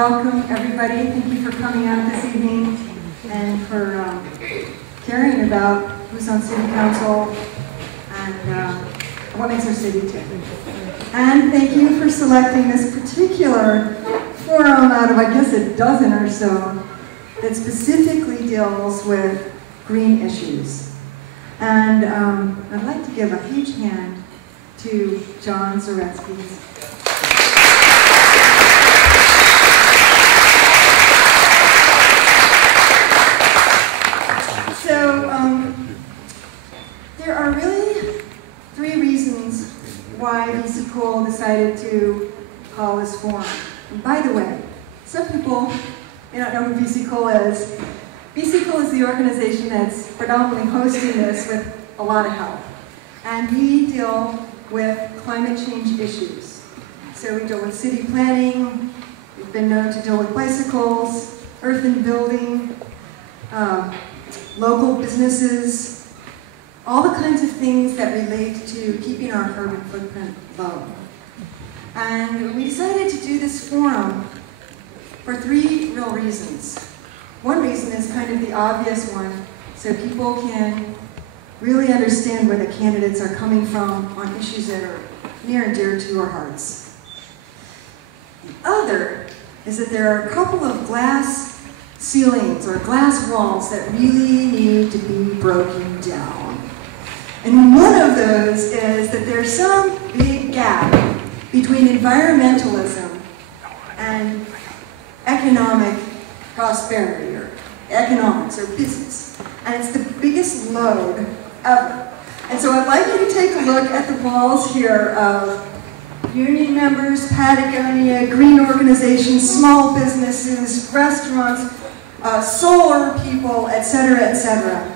welcome everybody. Thank you for coming out this evening and for caring about who's on City Council and what makes our city tick. And thank you for selecting this particular forum out of, I guess, a dozen or so that specifically deals with green issues. And I'd like to give a huge hand to John Zaretsky. So there are really three reasons why VC Cool decided to call this forum. And by the way, some people may not know who VC Cool is. VC Cool is the organization that's predominantly hosting this with a lot of help. And we deal with climate change issues. So we deal with city planning, we've been known to deal with bicycles, earth and building, local businesses, all the kinds of things that relate to keeping our carbon footprint low. And we decided to do this forum for three real reasons. One reason is kind of the obvious one, so people can really understand where the candidates are coming from on issues that are near and dear to our hearts. The other is that there are a couple of glass ceilings or glass walls that really need to be broken down. And one of those is that there's some big gap between environmentalism and economic prosperity or economics or business. And it's the biggest load ever. And so I'd like you to take a look at the walls here of union members, Patagonia, green organizations, small businesses, restaurants, solar people, etc., etc.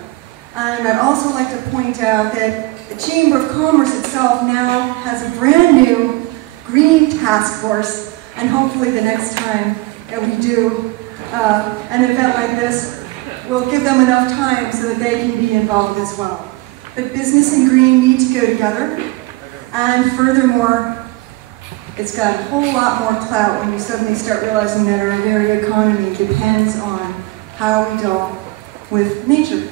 And I'd also like to point out that the Chamber of Commerce itself now has a brand new green task force, and hopefully the next time that we do an event like this, we'll give them enough time so that they can be involved as well. But business and green need to go together, and furthermore, it's got a whole lot more clout when you suddenly start realizing that our very economy depends on how we deal with nature.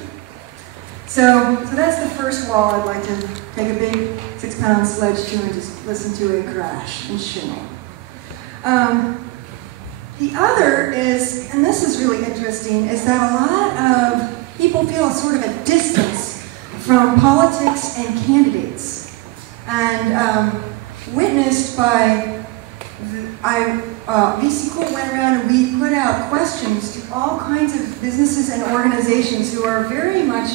So that's the first wall I'd like to take a big 6-pound sledge to and just listen to it crash and shimmer. The other is, and this is really interesting, is that a lot of people feel sort of a distance from politics and candidates. And witnessed by, VC Cool went around and we put out questions to all kinds of businesses and organizations who are very much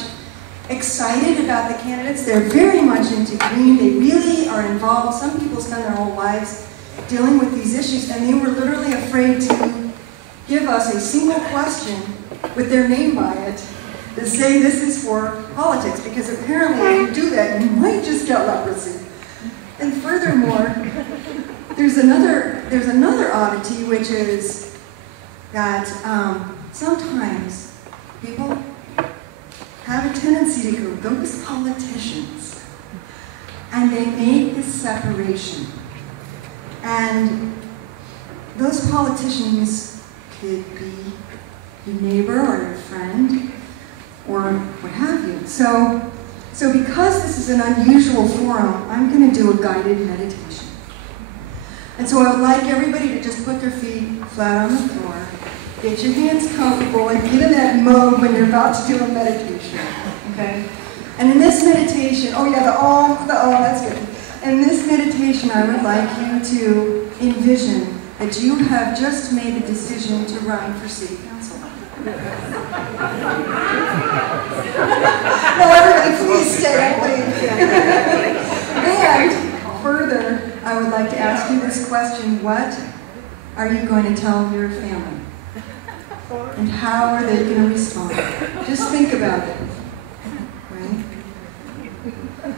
excited about the candidates. They're very much into green. They really are involved. Some people spend their whole lives dealing with these issues, and they were literally afraid to give us a single question with their name by it to say this is for politics, because apparently if you do that, you might just get leprosy. And furthermore, there's another oddity, which is that sometimes people have a tendency to go, those politicians, and they make this separation. And those politicians could be your neighbor or your friend or what have you. So because this is an unusual forum, I'm going to do a guided meditation. And so I would like everybody to just put their feet flat on the floor, get your hands comfortable, and get in that mode when you're about to do a meditation, okay? And in this meditation, oh yeah, the that's good. In this meditation, I would like you to envision that you have just made a decision to run for city council. No, everybody, please stay, please. And further, I would like to ask you this question: what are you going to tell your family? And how are they going to respond? Just think about it, right?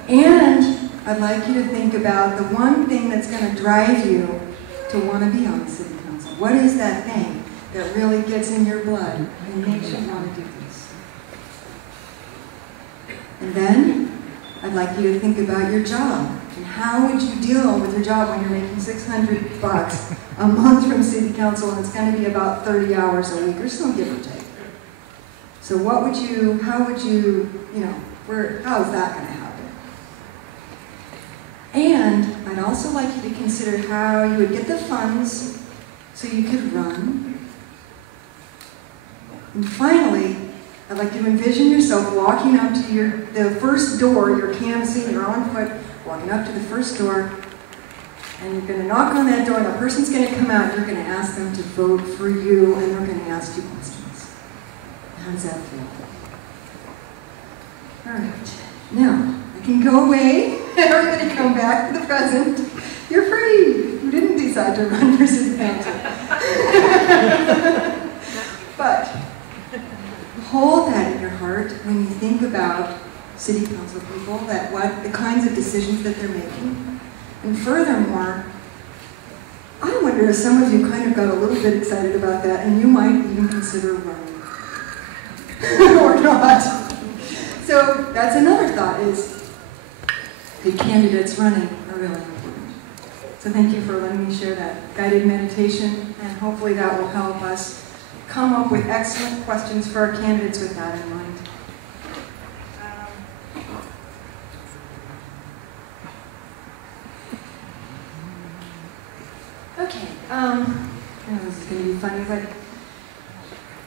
And I'd like you to think about the one thing that's going to drive you to want to be on the city council. What is that thing that really gets in your blood and makes you want to do this? And then I'd like you to think about your job. And how would you deal with your job when you're making $600 a month from city council and it's going to be about 30 hours a week or so, give or take? So how would you, how is that going to happen? And I'd also like you to consider how you would get the funds so you could run. And finally, I'd like you to envision yourself walking up to the first door, you're canvassing, you're on foot, walking up to the first door, and you're going to knock on that door, and a person's going to come out, you're going to ask them to vote for you, and they're going to ask you questions. How does that feel? All right. Now, I can go away, and we're going to come back to the present. You're free. You didn't decide to run for city council. But hold that in your heart when you think about city council people, the kinds of decisions that they're making. And furthermore, I wonder if some of you kind of got a little bit excited about that, and you might even consider running. Or not. So that's another thought, is the candidates running are really important. So thank you for letting me share that guided meditation, and hopefully that will help us come up with excellent questions for our candidates with that in mind. Okay, I know this is going to be funny, but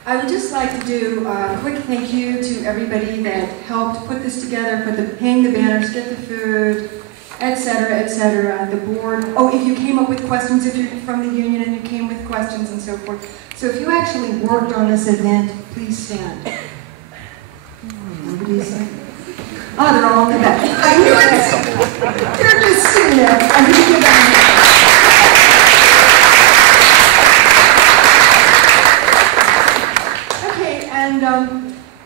I would just like to do a quick thank you to everybody that helped put this together, hang the banners, get the food, etc., the board. Oh, if you came up with questions, if you're from the union and you came with questions and so forth. So if you actually worked on this event, please stand. Nobody's like, oh, they're all in the back. I knew it! They're just sitting there. I'm going to give them okay, and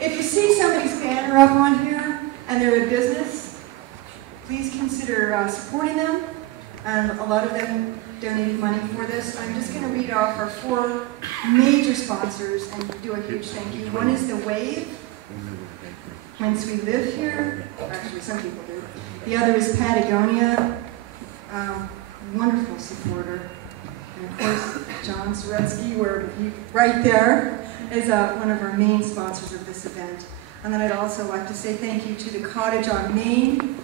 if you see somebody's banner up on here and they're a business, please consider supporting them. And a lot of them donated money for this. I'm just going to read off our 4 major sponsors and do a huge thank you. One is The Wave. Hence we live here. Actually, some people do. The other is Patagonia. Wonderful supporter. And of course, John Soretsky, right there, is one of our main sponsors of this event. And then I'd also like to say thank you to the Cottage on Main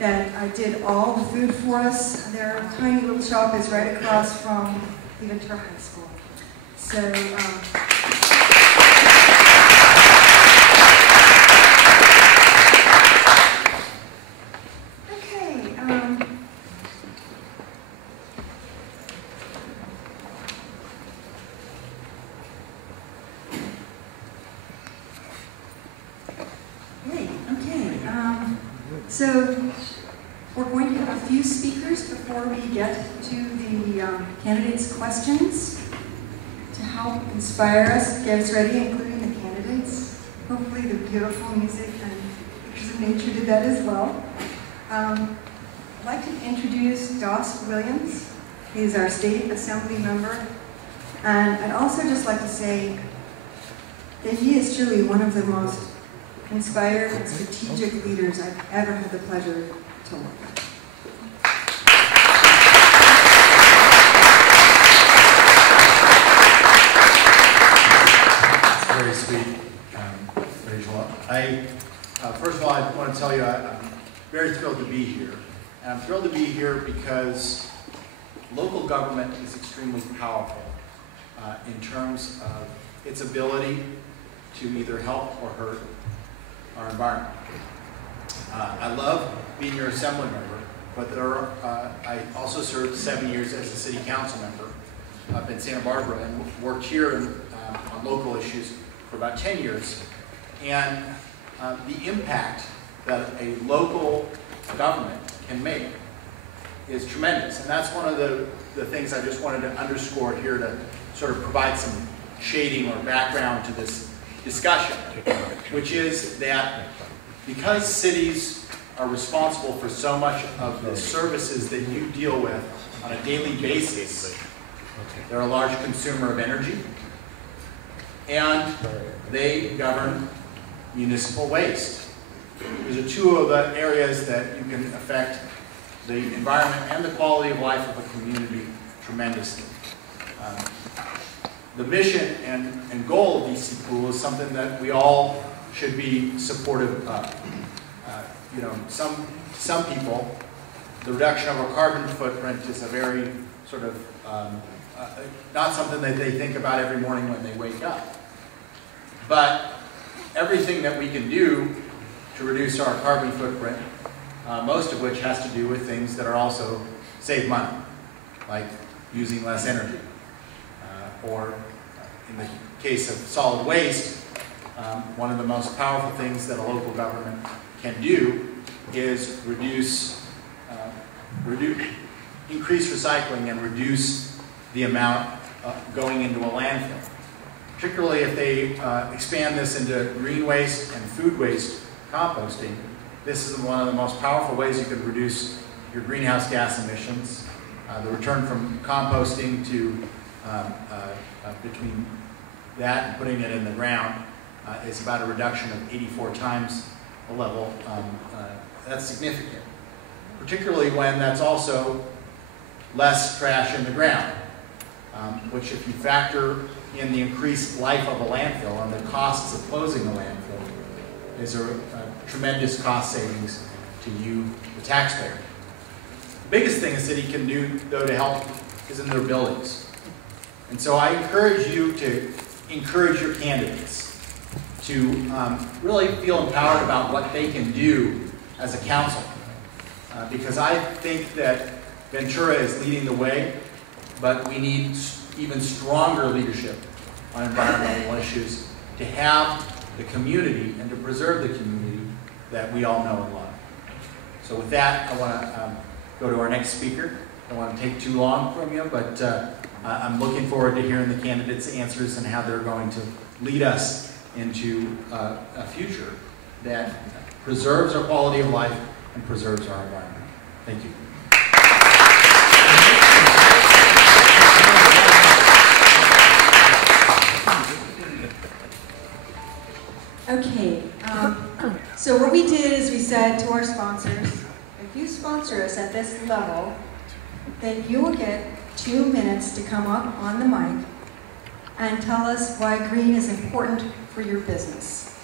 that did all the food for us. Their tiny little shop is right across from the Ventura High School. So, So we're going to have a few speakers before we get to the candidates' questions to help inspire us, get us ready, including the candidates. Hopefully the beautiful music and pictures of nature did that as well. I'd like to introduce Doss Williams. He's our State Assembly member. And I'd also just like to say that he is truly one of the most inspired and strategic leaders I've ever had the pleasure to work with. It's very sweet, Rachel. First of all, I want to tell you I'm very thrilled to be here. And I'm thrilled to be here because local government is extremely powerful in terms of its ability to either help or hurt our environment. I love being your assembly member, but I also served 7 years as a city council member up in Santa Barbara and worked here on local issues for about 10 years. And the impact that a local government can make is tremendous. And that's one of the things I just wanted to underscore here to sort of provide some shading or background to this discussion, which is that because cities are responsible for so much of the services that you deal with on a daily basis, they're a large consumer of energy, and they govern municipal waste. These are 2 of the areas that you can affect the environment and the quality of life of a community tremendously. The mission and goal of DC Pool is something that we all should be supportive of. You know, some people, the reduction of our carbon footprint is a very sort of, not something that they think about every morning when they wake up. But everything that we can do to reduce our carbon footprint, most of which has to do with things that are also save money, like using less energy. Or in the case of solid waste, one of the most powerful things that a local government can do is increase recycling and reduce the amount going into a landfill. Particularly if they expand this into green waste and food waste composting, this is one of the most powerful ways you can reduce your greenhouse gas emissions. The return from composting to between that and putting it in the ground is about a reduction of 84 times the level. That's significant, particularly when that's also less trash in the ground, which if you factor in the increased life of a landfill and the costs of closing a landfill, is a tremendous cost savings to you, the taxpayer. The biggest thing a city can do, though, to help is in their buildings. And so I encourage you to encourage your candidates to really feel empowered about what they can do as a council. Because I think that Ventura is leading the way, but we need even stronger leadership on environmental issues to have the community and to preserve the community that we all know and love. So with that, I want to go to our next speaker. I don't want to take too long from you, but I'm looking forward to hearing the candidates' answers and how they're going to lead us into a future that preserves our quality of life and preserves our environment. Thank you. Okay, so what we did is we said to our sponsors, if you sponsor us at this level, then you will get 2 minutes to come up on the mic and tell us why green is important for your business.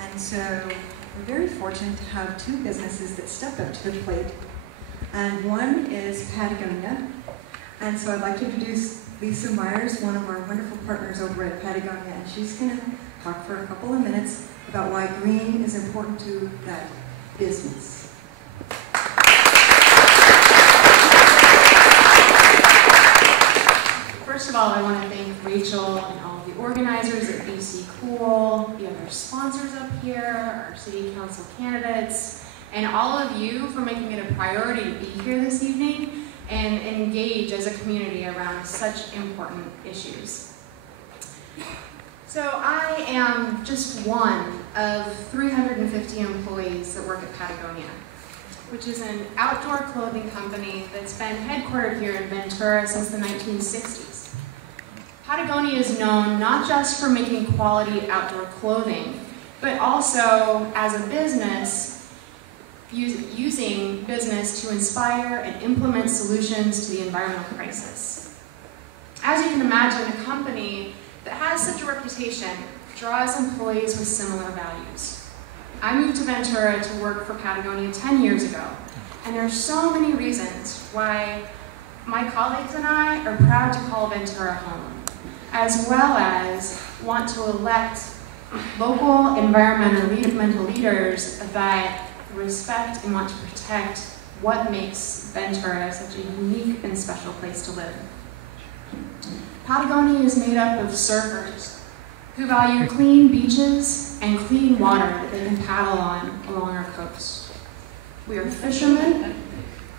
And so we're very fortunate to have 2 businesses that step up to the plate. And one is Patagonia. And so I'd like to introduce Lisa Myers, one of our wonderful partners over at Patagonia, and she's going to talk for a couple of minutes about why green is important to that business. First of all, I want to thank Rachel and all of the organizers at BC Cool, the other sponsors up here, our city council candidates, and all of you for making it a priority to be here this evening and engage as a community around such important issues. So I am just one of 350 employees that work at Patagonia, which is an outdoor clothing company that's been headquartered here in Ventura since the 1960s. Patagonia is known not just for making quality outdoor clothing, but also as a business, using business to inspire and implement solutions to the environmental crisis. As you can imagine, a company that has such a reputation draws employees with similar values. I moved to Ventura to work for Patagonia 10 years ago, and there are so many reasons why my colleagues and I are proud to call Ventura home, as well as want to elect local environmental leaders that respect and want to protect what makes Ventura such a unique and special place to live. Patagonia is made up of surfers who value clean beaches and clean water that they can paddle on along our coast. We are fishermen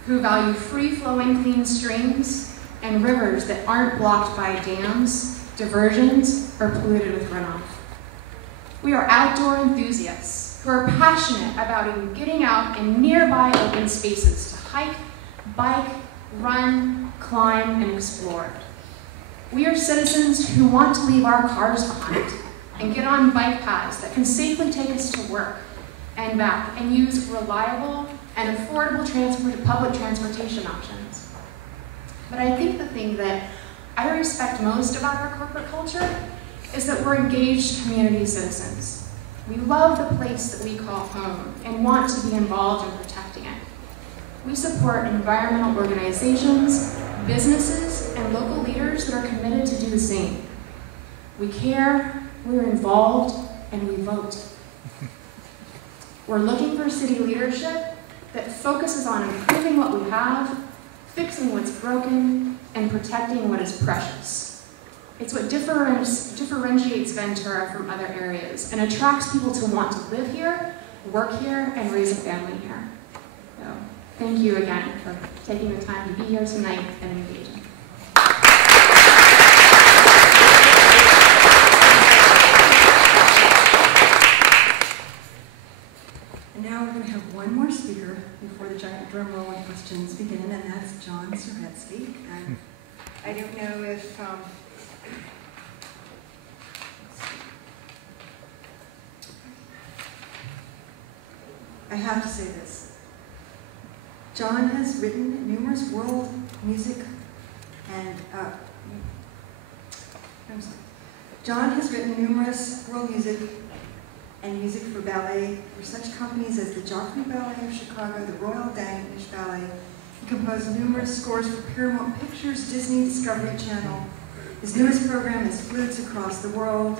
who value free-flowing clean streams and rivers that aren't blocked by dams, diversions, or polluted with runoff. We are outdoor enthusiasts who are passionate about getting out in nearby open spaces to hike, bike, run, climb, and explore. We are citizens who want to leave our cars behind and get on bike paths that can safely take us to work and back and use reliable, and affordable public transportation options. But I think the thing that I respect most about our corporate culture is that we're engaged community citizens. We love the place that we call home and want to be involved in protecting it. We support environmental organizations, businesses, and local leaders that are committed to do the same. We care, we're involved, and we vote. We're looking for city leadership that focuses on improving what we have, fixing what's broken, and protecting what is precious. It's what differentiates Ventura from other areas and attracts people to want to live here, work here, and raise a family here. So, thank you again for taking the time to be here tonight and engaging. And now we're going to have one more speaker before the giant drum roll and questions begin, and that's John Suretsky. And I don't know if I have to say this. John has written numerous world music and John has written numerous world music and music for ballet for such companies as the Joffrey Ballet of Chicago, the Royal Danish Ballet. He composed numerous scores for Paramount Pictures, Disney, Discovery Channel. His newest program is Flutes Across the World.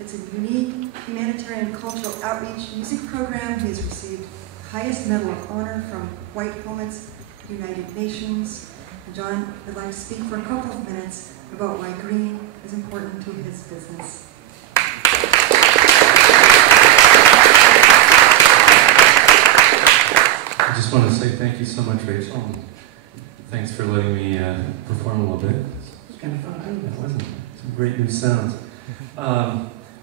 It's a unique humanitarian cultural outreach music program. He has received the highest Medal of Honor from White Helmets, United Nations. And John would like to speak for a couple of minutes about why green is important to his business. I just want to say thank you so much, Rachel. And thanks for letting me perform a little bit. It was kind of fun doing that, wasn't it? Some great new sounds.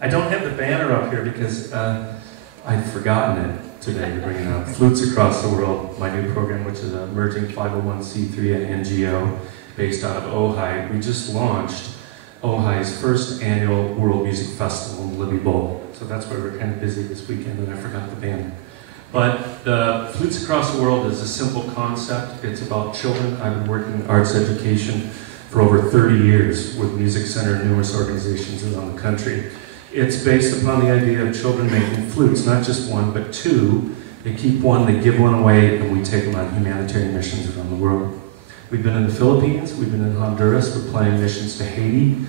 I don't have the banner up here because I'd forgotten it today to bring it up. Flutes Across the World, my new program, which is an emerging 501c3 NGO based out of Ojai. We just launched Ojai's first annual World Music Festival in Libby Bowl. So that's why we're kind of busy this weekend, and I forgot the banner. But the Flutes Across the World is a simple concept. It's about children. I've been working in arts education for over 30 years with Music Center and numerous organizations around the country. It's based upon the idea of children making flutes, not just one, but two. They keep one, they give one away, and we take them on humanitarian missions around the world. We've been in the Philippines, we've been in Honduras, we're planning missions to Haiti.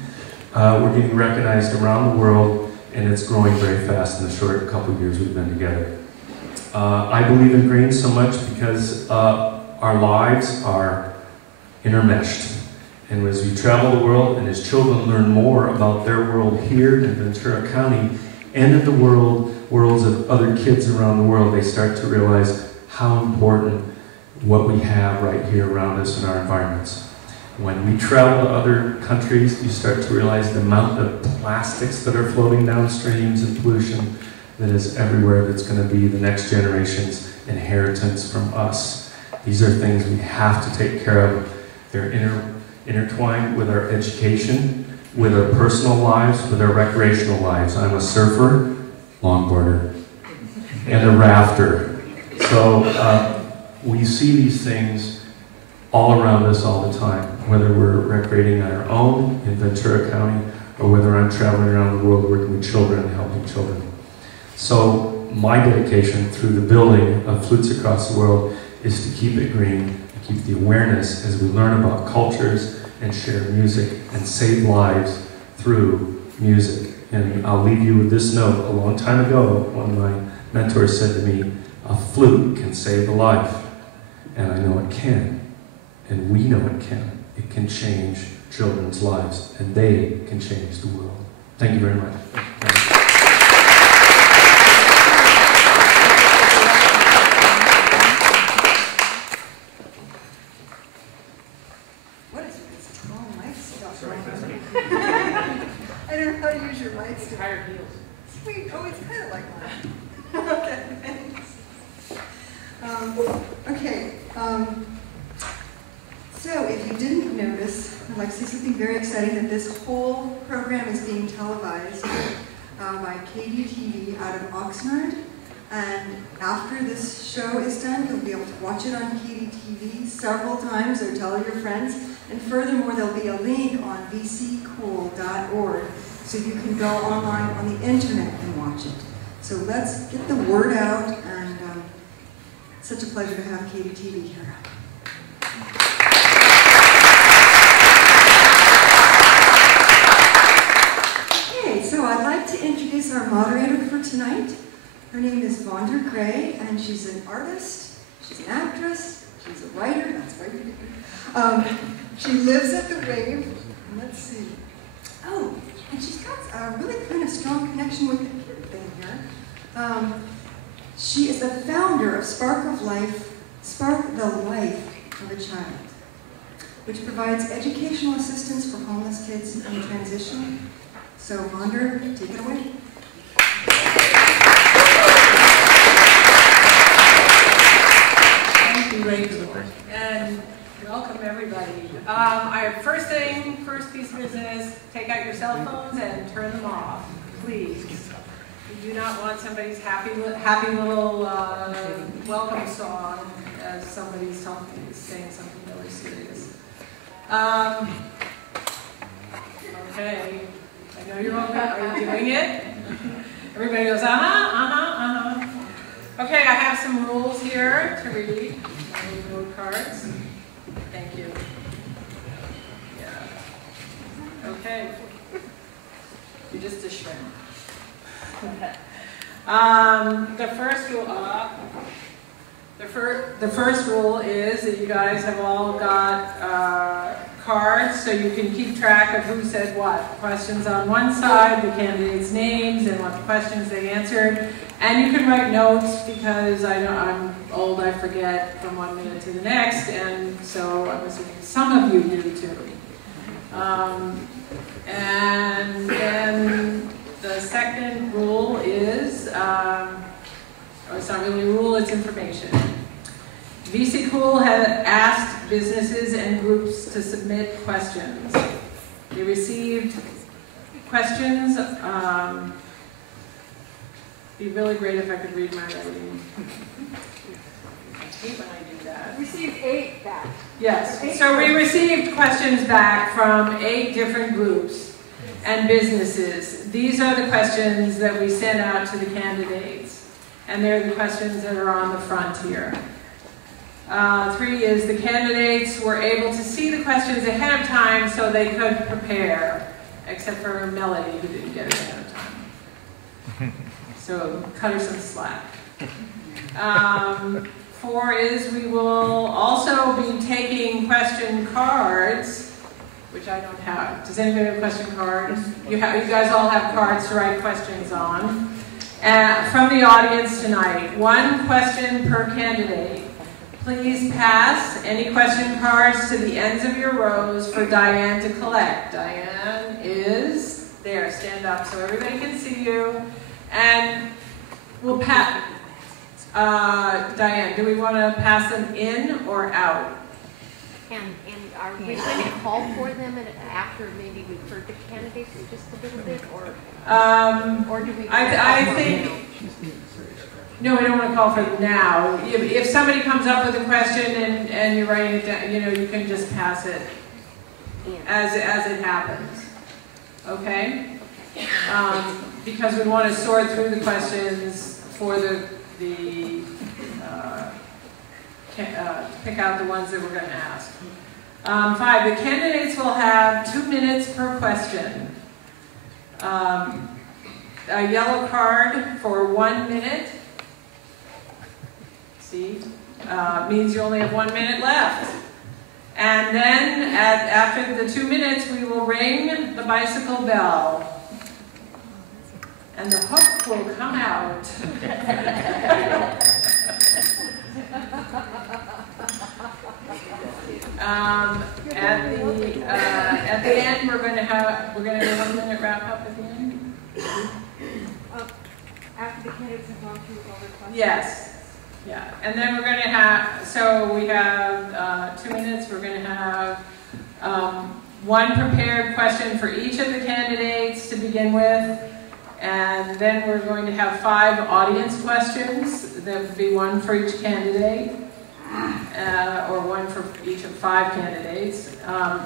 We're getting recognized around the world, and it's growing very fast in the short couple of years we've been together. I believe in green so much because our lives are intermeshed. And as we travel the world and as children learn more about their world here in Ventura County and in the worlds of other kids around the world, they start to realize how important what we have right here around us in our environments. When we travel to other countries, you start to realize the amount of plastics that are floating down streams and pollution that is everywhere that's going to be the next generation's inheritance from us. These are things we have to take care of. They're intertwined with our education, with our personal lives, with our recreational lives. I'm a surfer, longboarder, and a rafter. So we see these things all around us all the time, whether we're recreating on our own in Ventura County or whether I'm traveling around the world working with children and helping children. So my dedication through the building of Flutes Across the World is to keep it green, keep the awareness as we learn about cultures and share music and save lives through music. And I'll leave you with this note. A long time ago, one of my mentors said to me, a flute can save a life. And I know it can. And we know it can. It can change children's lives. And they can change the world. Thank you very much. I don't know how to use your mic. Tired heels. Sweet. Oh, it's kind of like mine. Okay, thanks. So if you didn't notice, I'd like to say something very exciting, that this whole program is being televised by KADYTV out of Oxnard. And after this show is done, you'll be able to watch it on KADYTV several times or tell your friends. And furthermore, there'll be a link on vccool.org so you can go online on the internet and watch it. So let's get the word out, and it's such a pleasure to have KADYTV here. Okay, so I'd like to introduce our moderator for tonight. Her name is Ventura, and she's an artist, she's an actress, she's a writer, that's right. She lives at the Wave, and let's see. Oh, and she's got a really kind of strong connection with the kid thing here. She is the founder of Spark the Life of a Child, which provides educational assistance for homeless kids in transition. So, Ventura, take it away. Thank you, Rachel, and welcome everybody. Our first piece of business, take out your cell phones and turn them off, please. We do not want somebody's happy little welcome song as somebody's saying something really serious. Okay, I know you're okay. Are you doing it? Everybody goes, Okay, I have some rules here to read. Note cards. Thank you. Yeah. Okay. You're just a shrimp. The first rule is that you guys have all got cards, so you can keep track of who said what. Questions on one side, the candidates' names, and what questions they answered. And you can write notes, because I'm old, I forget from 1 minute to the next, and so I'm assuming some of you do too. And then the second rule is, it's not really a rule, it's information. VC Cool has asked businesses and groups to submit questions. They received questions. It'd be really great if I could read my writing. I hate when I do that. Received 8 back. Yes. So we received questions back from 8 different groups and businesses. These are the questions that we sent out to the candidates. And they're the questions that are on the front here. 3 is the candidates were able to see the questions ahead of time so they could prepare, except for Melody, who didn't get it ahead of time. So cut her some slack. 4 is we will also be taking question cards, which I don't have. Does anybody have a question card? You guys all have cards to write questions on. From the audience tonight, 1 question per candidate. Please pass any question cards to the ends of your rows for Diane to collect. Diane is there. Stand up so everybody can see you. And we'll pass. Diane, do we want to pass them in or out? And are we going to call for them after maybe we've heard the candidates just a little bit, or do we? I think. No, we don't want to call for them now. If somebody comes up with a question and you're writing it down, you can just pass it as it happens. Okay? Because we want to sort through the questions for pick out the ones that we're going to ask. 5, the candidates will have 2 minutes per question. A yellow card for 1 minute. See? Means you only have 1 minute left. And then after the 2 minutes, we will ring the bicycle bell. And the hook will come out. At the end, we're going to have a 1 minute wrap up at the end. After the candidates have gone through all their questions. Yes. Yeah, and then we're going to have, so we have 2 minutes, we're going to have 1 prepared question for each of the candidates to begin with, And then we're going to have 5 audience questions. There would be 1 for each candidate, or 1 for each of 5 candidates.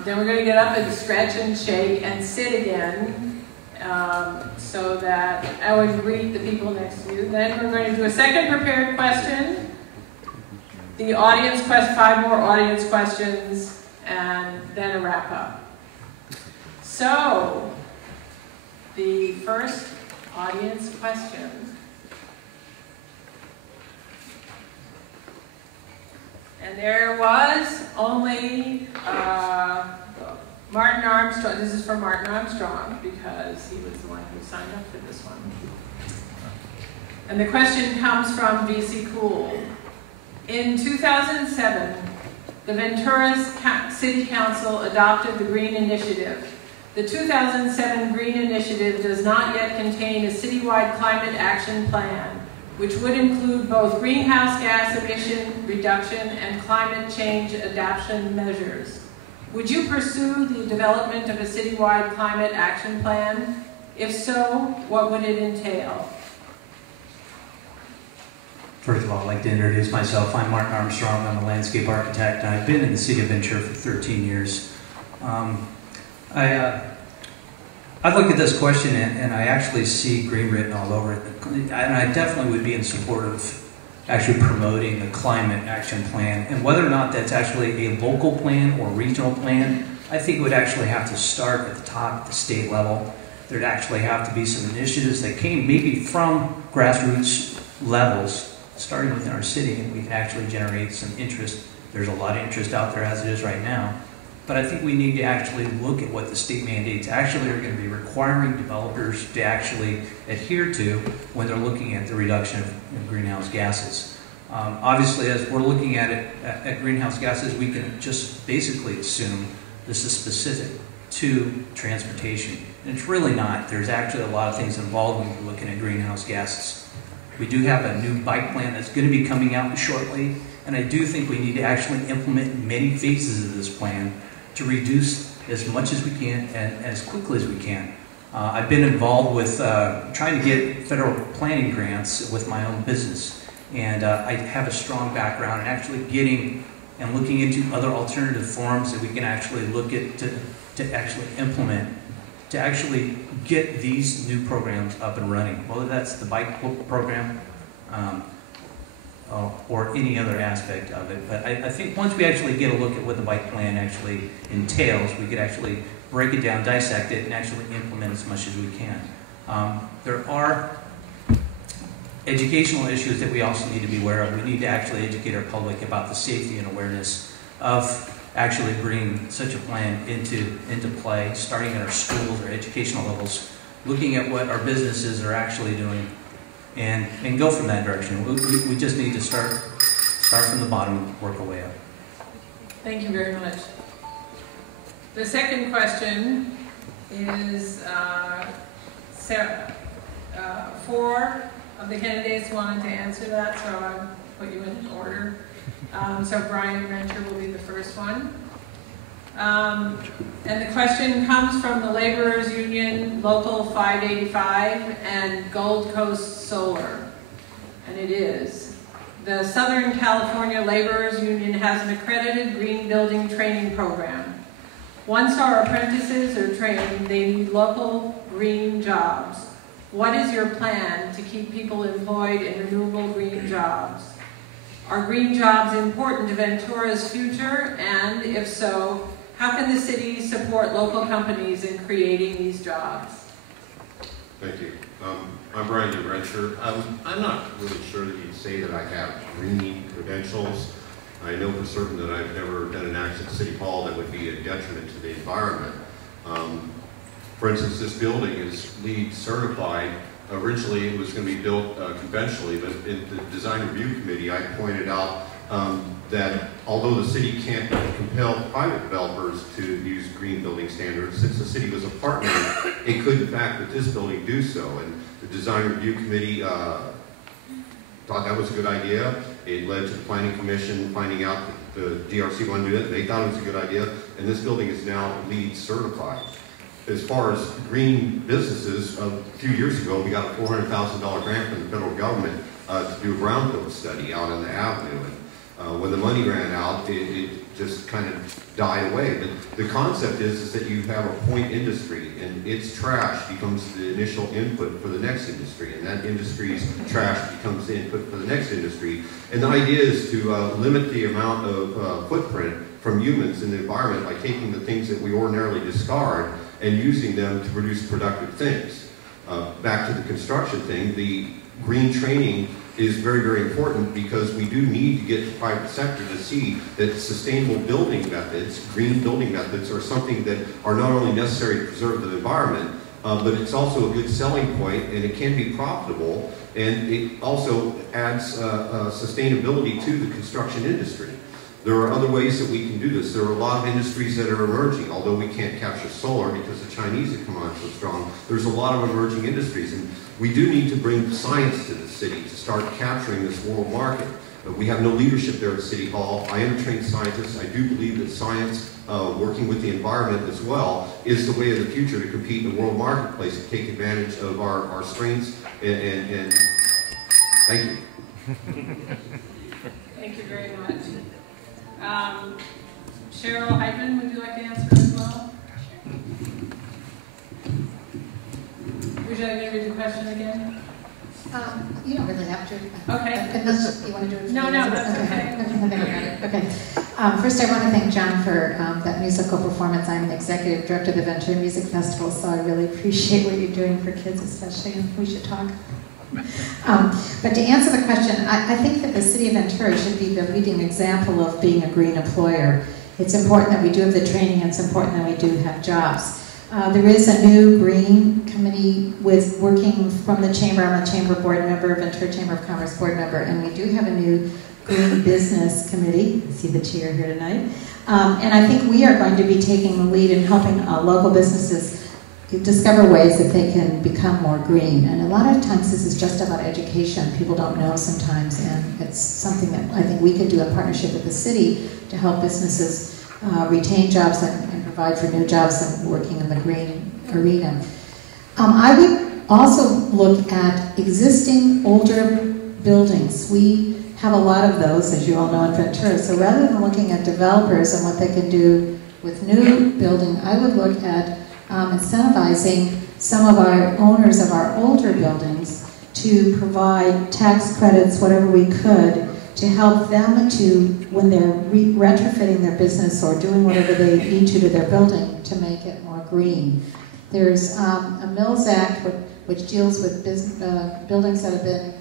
Then we're going to get up and stretch and shake and sit again, so that I would greet the people next to you. Then we're going to do a second prepared question, the audience 5 more audience questions, and then a wrap up. So, the first audience question. And there was only Martin Armstrong. This is for Martin Armstrong because he was the one who signed up for this one. And the question comes from VC Cool. In 2007, the Ventura City Council adopted the Green Initiative. The 2007 Green Initiative does not yet contain a citywide climate action plan, which would include both greenhouse gas emission reduction and climate change adaptation measures. Would you pursue the development of a citywide climate action plan? If so, what would it entail? First of all, I'd like to introduce myself. I'm Martin Armstrong. I'm a landscape architect, and I've been in the city of Ventura for 13 years. I look at this question and I actually see green written all over it. And I definitely would be in support of actually promoting the climate action plan. And whether or not that's actually a local plan or regional plan, I think it would actually have to start at the top, at the state level. There'd actually have to be some initiatives that came maybe from grassroots levels, starting within our city, and we can actually generate some interest. There's a lot of interest out there as it is right now. But I think we need to actually look at what the state mandates actually are going to be requiring developers to actually adhere to when they're looking at the reduction of greenhouse gases. Obviously, as we're looking at it, at greenhouse gases, we can just basically assume this is specific to transportation. And it's really not. There's actually a lot of things involved when we're looking at greenhouse gases. We do have a new bike plan that's going to be coming out shortly, and I do think we need to actually implement many phases of this plan to reduce as much as we can and as quickly as we can. I've been involved with trying to get federal planning grants with my own business, and I have a strong background in actually getting and looking into other alternative forms that we can actually look at to actually implement, to actually get these new programs up and running, whether that's the bike program or any other aspect of it. But I think once we actually get a look at what the bike plan actually entails, we could actually break it down, dissect it, and actually implement as much as we can. There are educational issues that we also need to be aware of. We need to actually educate our public about the safety and awareness of actually bringing such a plan into play, starting at our schools, our educational levels, looking at what our businesses are actually doing, and go from that direction. We just need to start from the bottom and work our way up. Thank you very much. The second question is Sarah. 4 of the candidates wanted to answer that, so I'll put you in order. So Brian Renter will be the first one. And the question comes from the Laborers Union, Local 585, and Gold Coast Solar. And it is, the Southern California Laborers Union has an accredited green building training program. Once our apprentices are trained, they need local green jobs. What is your plan to keep people employed in renewable green jobs? Are green jobs important to Ventura's future? And if so, how can the city support local companies in creating these jobs? Thank you. I'm Brian Renter. I'm not really sure that you'd say that I have green credentials. I know for certain that I've never done an act at City Hall that would be a detriment to the environment. For instance, this building is LEED certified. Originally, it was going to be built conventionally, but in the design review committee, I pointed out that although the city can't compel private developers to use green building standards, since the city was a partner, it could, in fact, with this building do so. And the design review committee thought that was a good idea. It led to the planning commission finding out that the DRC wanted to do it. They thought it was a good idea, and this building is now LEED certified. as far as green businesses, a few years ago, we got a $400,000 grant from the federal government to do a brownfield study out on the avenue. And when the money ran out, it just kind of died away. But the concept is that you have a point industry, and its trash becomes the initial input for the next industry, and that industry's trash becomes the input for the next industry. And the idea is to limit the amount of footprint from humans in the environment by taking the things that we ordinarily discard and using them to produce productive things. Back to the construction thing, the green training is very, very important because we do need to get the private sector to see that sustainable building methods, green building methods, are something that are not only necessary to preserve the environment, but it's also a good selling point, and it can be profitable, and it also adds sustainability to the construction industry. There are other ways that we can do this. There are a lot of industries that are emerging, although we can't capture solar because the Chinese have come on so strong. There's a lot of emerging industries, and we do need to bring science to the city to start capturing this world market. We have no leadership there at City Hall. I am a trained scientist. I do believe that science, working with the environment as well, is the way of the future to compete in the world marketplace and take advantage of our strengths. And thank you. Thank you very much. Cheryl Heitman, would you like to answer as well? Would you like me to read the question again? You don't really have to. Okay. Unless you want to do it. No, that's okay. Okay. First, I want to thank John for that musical performance. I'm the executive director of the Ventura Music Festival, so I really appreciate what you're doing for kids, especially, and we should talk. But to answer the question, I think that the city of Ventura should be the leading example of being a green employer. It's important that we do have the training, and it's important that we do have jobs. There is a new green committee with working from the chamber. I'm a chamber board member, Ventura Chamber of Commerce board member, and we do have a new green business committee. I see the chair here tonight. And I think we are going to be taking the lead in helping local businesses discover ways that they can become more green. And a lot of times this is just about education. People don't know sometimes, and it's something that I think we could do in partnership with the city to help businesses retain jobs and provide for new jobs and working in the green arena. I would also look at existing older buildings. We have a lot of those, as you all know, in Ventura. So rather than looking at developers and what they can do with new building, I would look at incentivizing some of our owners of our older buildings to provide tax credits, whatever we could, to help them to, when they're retrofitting their business or doing whatever they need to their building, to make it more green. There's a Mills Act which deals with buildings that have been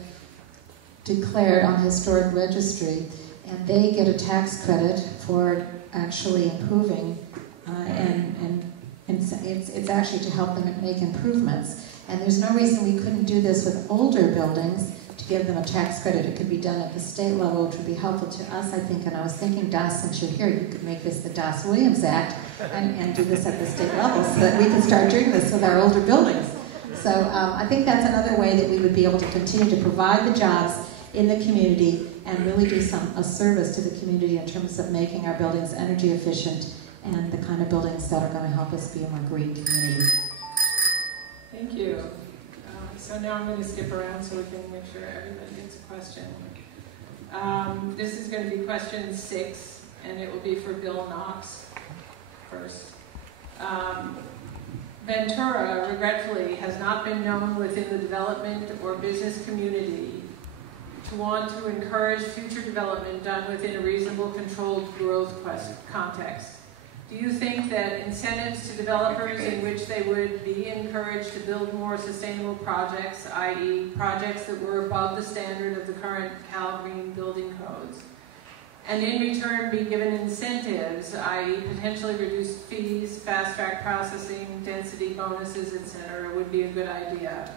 declared on the historic registry, and they get a tax credit for actually improving and it's actually to help them make improvements. And there's no reason we couldn't do this with older buildings to give them a tax credit. It could be done at the state level, which would be helpful to us, I think. And I was thinking, Das, since you're here, you could make this the Das-Williams Act and do this at the state level so that we can start doing this with our older buildings. So I think that's another way that we would be able to continue to provide the jobs in the community and really do a service to the community in terms of making our buildings energy efficient and the kind of buildings that are going to help us be a more green community. Thank you. So now I'm going to skip around so we can make sure everybody gets a question. This is going to be question 6, and it will be for Bill Knox first. Ventura, regretfully, has not been known within the development or business community to want to encourage future development done within a reasonable, controlled growth context. Do you think that incentives to developers in which they would be encouraged to build more sustainable projects, i.e. projects that were above the standard of the current Cal Green building codes, and in return be given incentives, i.e. potentially reduced fees, fast-track processing, density bonuses, etc., would be a good idea?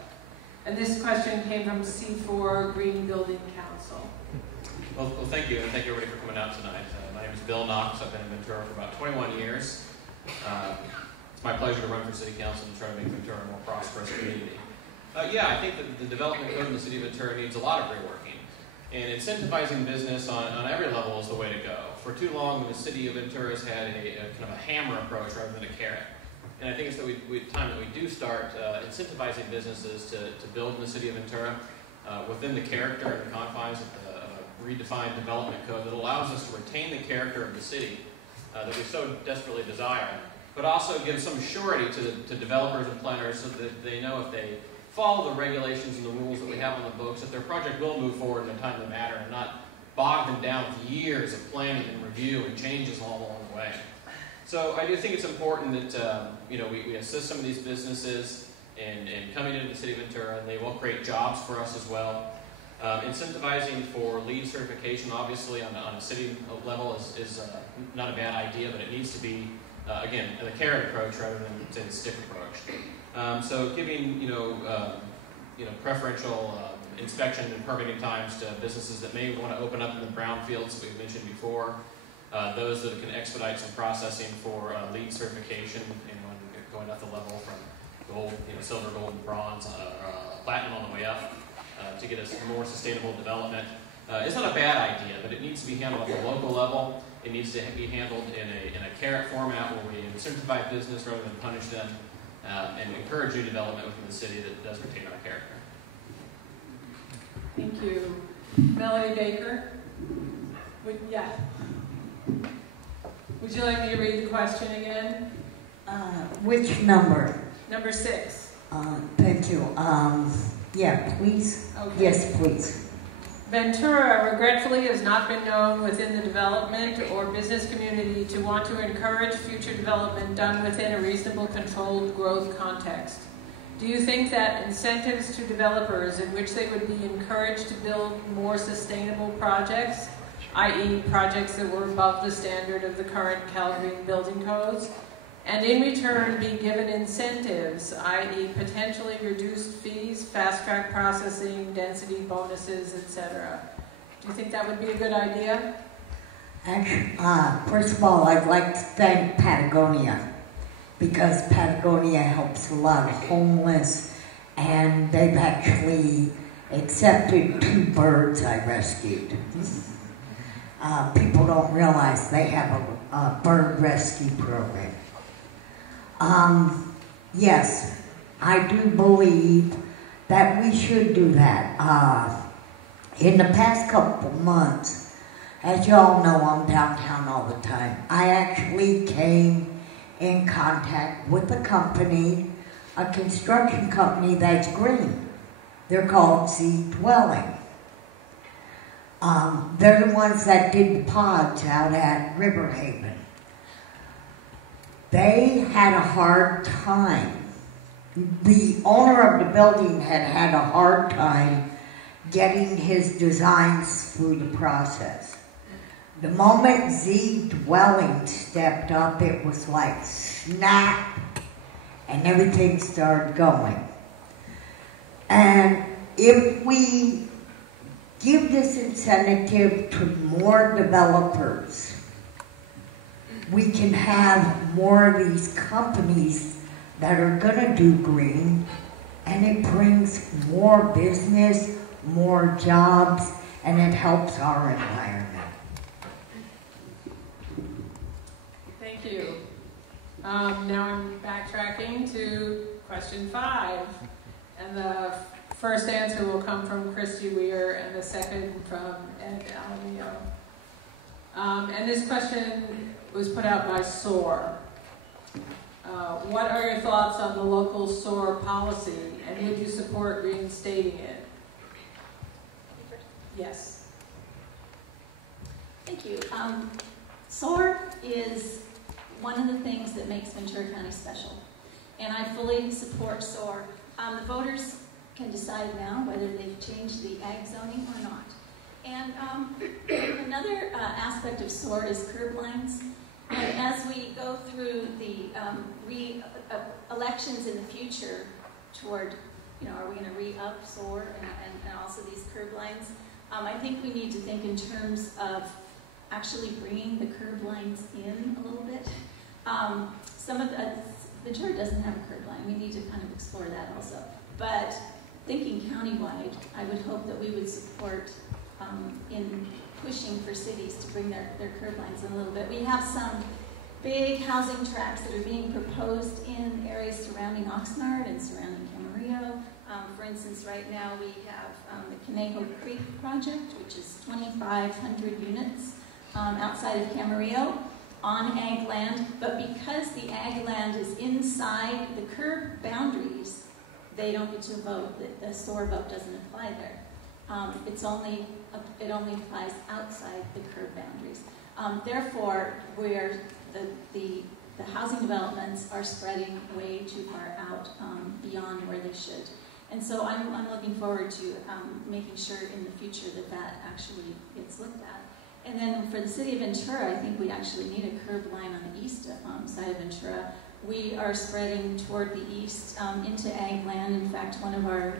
And this question came from C4 Green Building Council. Well, thank you, and thank you everybody for coming out tonight. My name is Bill Knox. I've been in Ventura for about 21 years. It's my pleasure to run for City Council and try to make Ventura a more prosperous community. Yeah, I think that the development code in the City of Ventura needs a lot of reworking. And incentivizing business on every level is the way to go. For too long, the City of Ventura has had a kind of a hammer approach rather than a carrot. And I think it's time that we do start incentivizing businesses to build in the city of Ventura within the character and the confines of a redefined development code that allows us to retain the character of the city that we so desperately desire, but also give some surety to developers and planners so that they know if they follow the regulations and the rules that we have on the books, that their project will move forward in a timely manner and not bog them down with years of planning and review and changes all along the way. So I do think it's important that we assist some of these businesses in coming into the city of Ventura, and they will create jobs for us as well. Incentivizing for LEED certification, obviously, on a city level is not a bad idea, but it needs to be, again, a carrot approach rather than say the stick approach. So giving preferential inspection and permitting times to businesses that may want to open up in the brownfields that we've mentioned before. Those that can expedite some processing for LEED certification, going up the level from gold, silver, gold, and bronze, platinum on the way up, to get us more sustainable development. It's not a bad idea, but it needs to be handled at the local level. It needs to be handled in a carrot format where we incentivize business rather than punish them, and encourage new development within the city that does retain our character. Thank you. Melody Baker? Would you like me to read the question again? Which number? Number 6. Thank you. Yeah, please. Okay. Yes, please. Ventura regretfully has not been known within the development or business community to want to encourage future development done within a reasonable controlled growth context. Do you think that incentives to developers in which they would be encouraged to build more sustainable projects, i.e. projects that were above the standard of the current Calgary building codes, and in return be given incentives, i.e. potentially reduced fees, fast-track processing, density bonuses, etc.? Do you think that would be a good idea? Actually, first of all, I'd like to thank Patagonia, because Patagonia helps a lot of homeless, and they've actually accepted 2 birds I rescued. People don't realize they have a bird rescue program. Yes, I do believe that we should do that. In the past couple of months, as y'all know, I'm downtown all the time. I actually came in contact with a company, a construction company that's green. They're called Z Dwelling. They're the ones that did the pods out at Riverhaven. They had a hard time. The owner of the building had a hard time getting his designs through the process. The moment Z Dwelling stepped up, it was like snap, and everything started going. And if we give this incentive to more developers, we can have more of these companies that are going to do green, and it brings more business, more jobs, and it helps our environment. Thank you. Now I'm backtracking to question 5, and the first answer will come from Christy Weir, and the second from Ed Alamillo. And this question was put out by SOAR. What are your thoughts on the local SOAR policy, and would you support reinstating it? Yes. Thank you. SOAR is one of the things that makes Ventura County special, and I fully support SOAR. The voters can decide now whether they've changed the ag zoning or not. And another aspect of SOAR is curb lines. And as we go through the elections in the future toward, are we going to re-up SOAR and also these curb lines? I think we need to think in terms of actually bringing the curb lines in a little bit. Ventura doesn't have a curb line. We need to kind of explore that also. But thinking countywide, I would hope that we would support in pushing for cities to bring their curb lines in a little bit. We have some big housing tracts that are being proposed in areas surrounding Oxnard and surrounding Camarillo. For instance, right now we have the Conejo Creek project, which is 2,500 units outside of Camarillo on ag land. But because the ag land is inside the curb boundaries, they don't get to vote. The SOAR vote doesn't apply there. It only applies outside the curb boundaries. Therefore, where the housing developments are spreading way too far out beyond where they should. And so I'm looking forward to making sure in the future that actually gets looked at. And then for the city of Ventura, I think we actually need a curb line on the east side of Ventura. We are spreading toward the east into ag land. In fact, one of our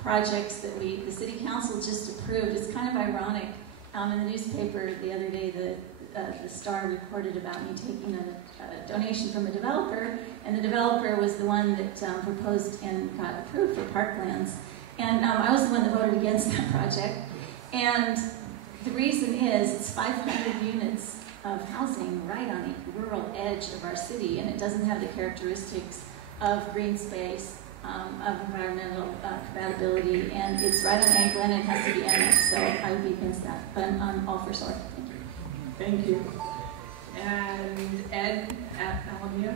projects that the city council just approved, it's kind of ironic. In the newspaper the other day, the Star reported about me taking a donation from a developer, and the developer was the one that proposed and got approved for parklands. And I was the one that voted against that project. And the reason is it's 500 units of housing right on the rural edge of our city, and it doesn't have the characteristics of green space, of environmental compatibility, and it's right on ag land and it has to be annexed, so I would be against that. But I'm all for SOAR. Thank you. Thank you. And Ed at Alameda,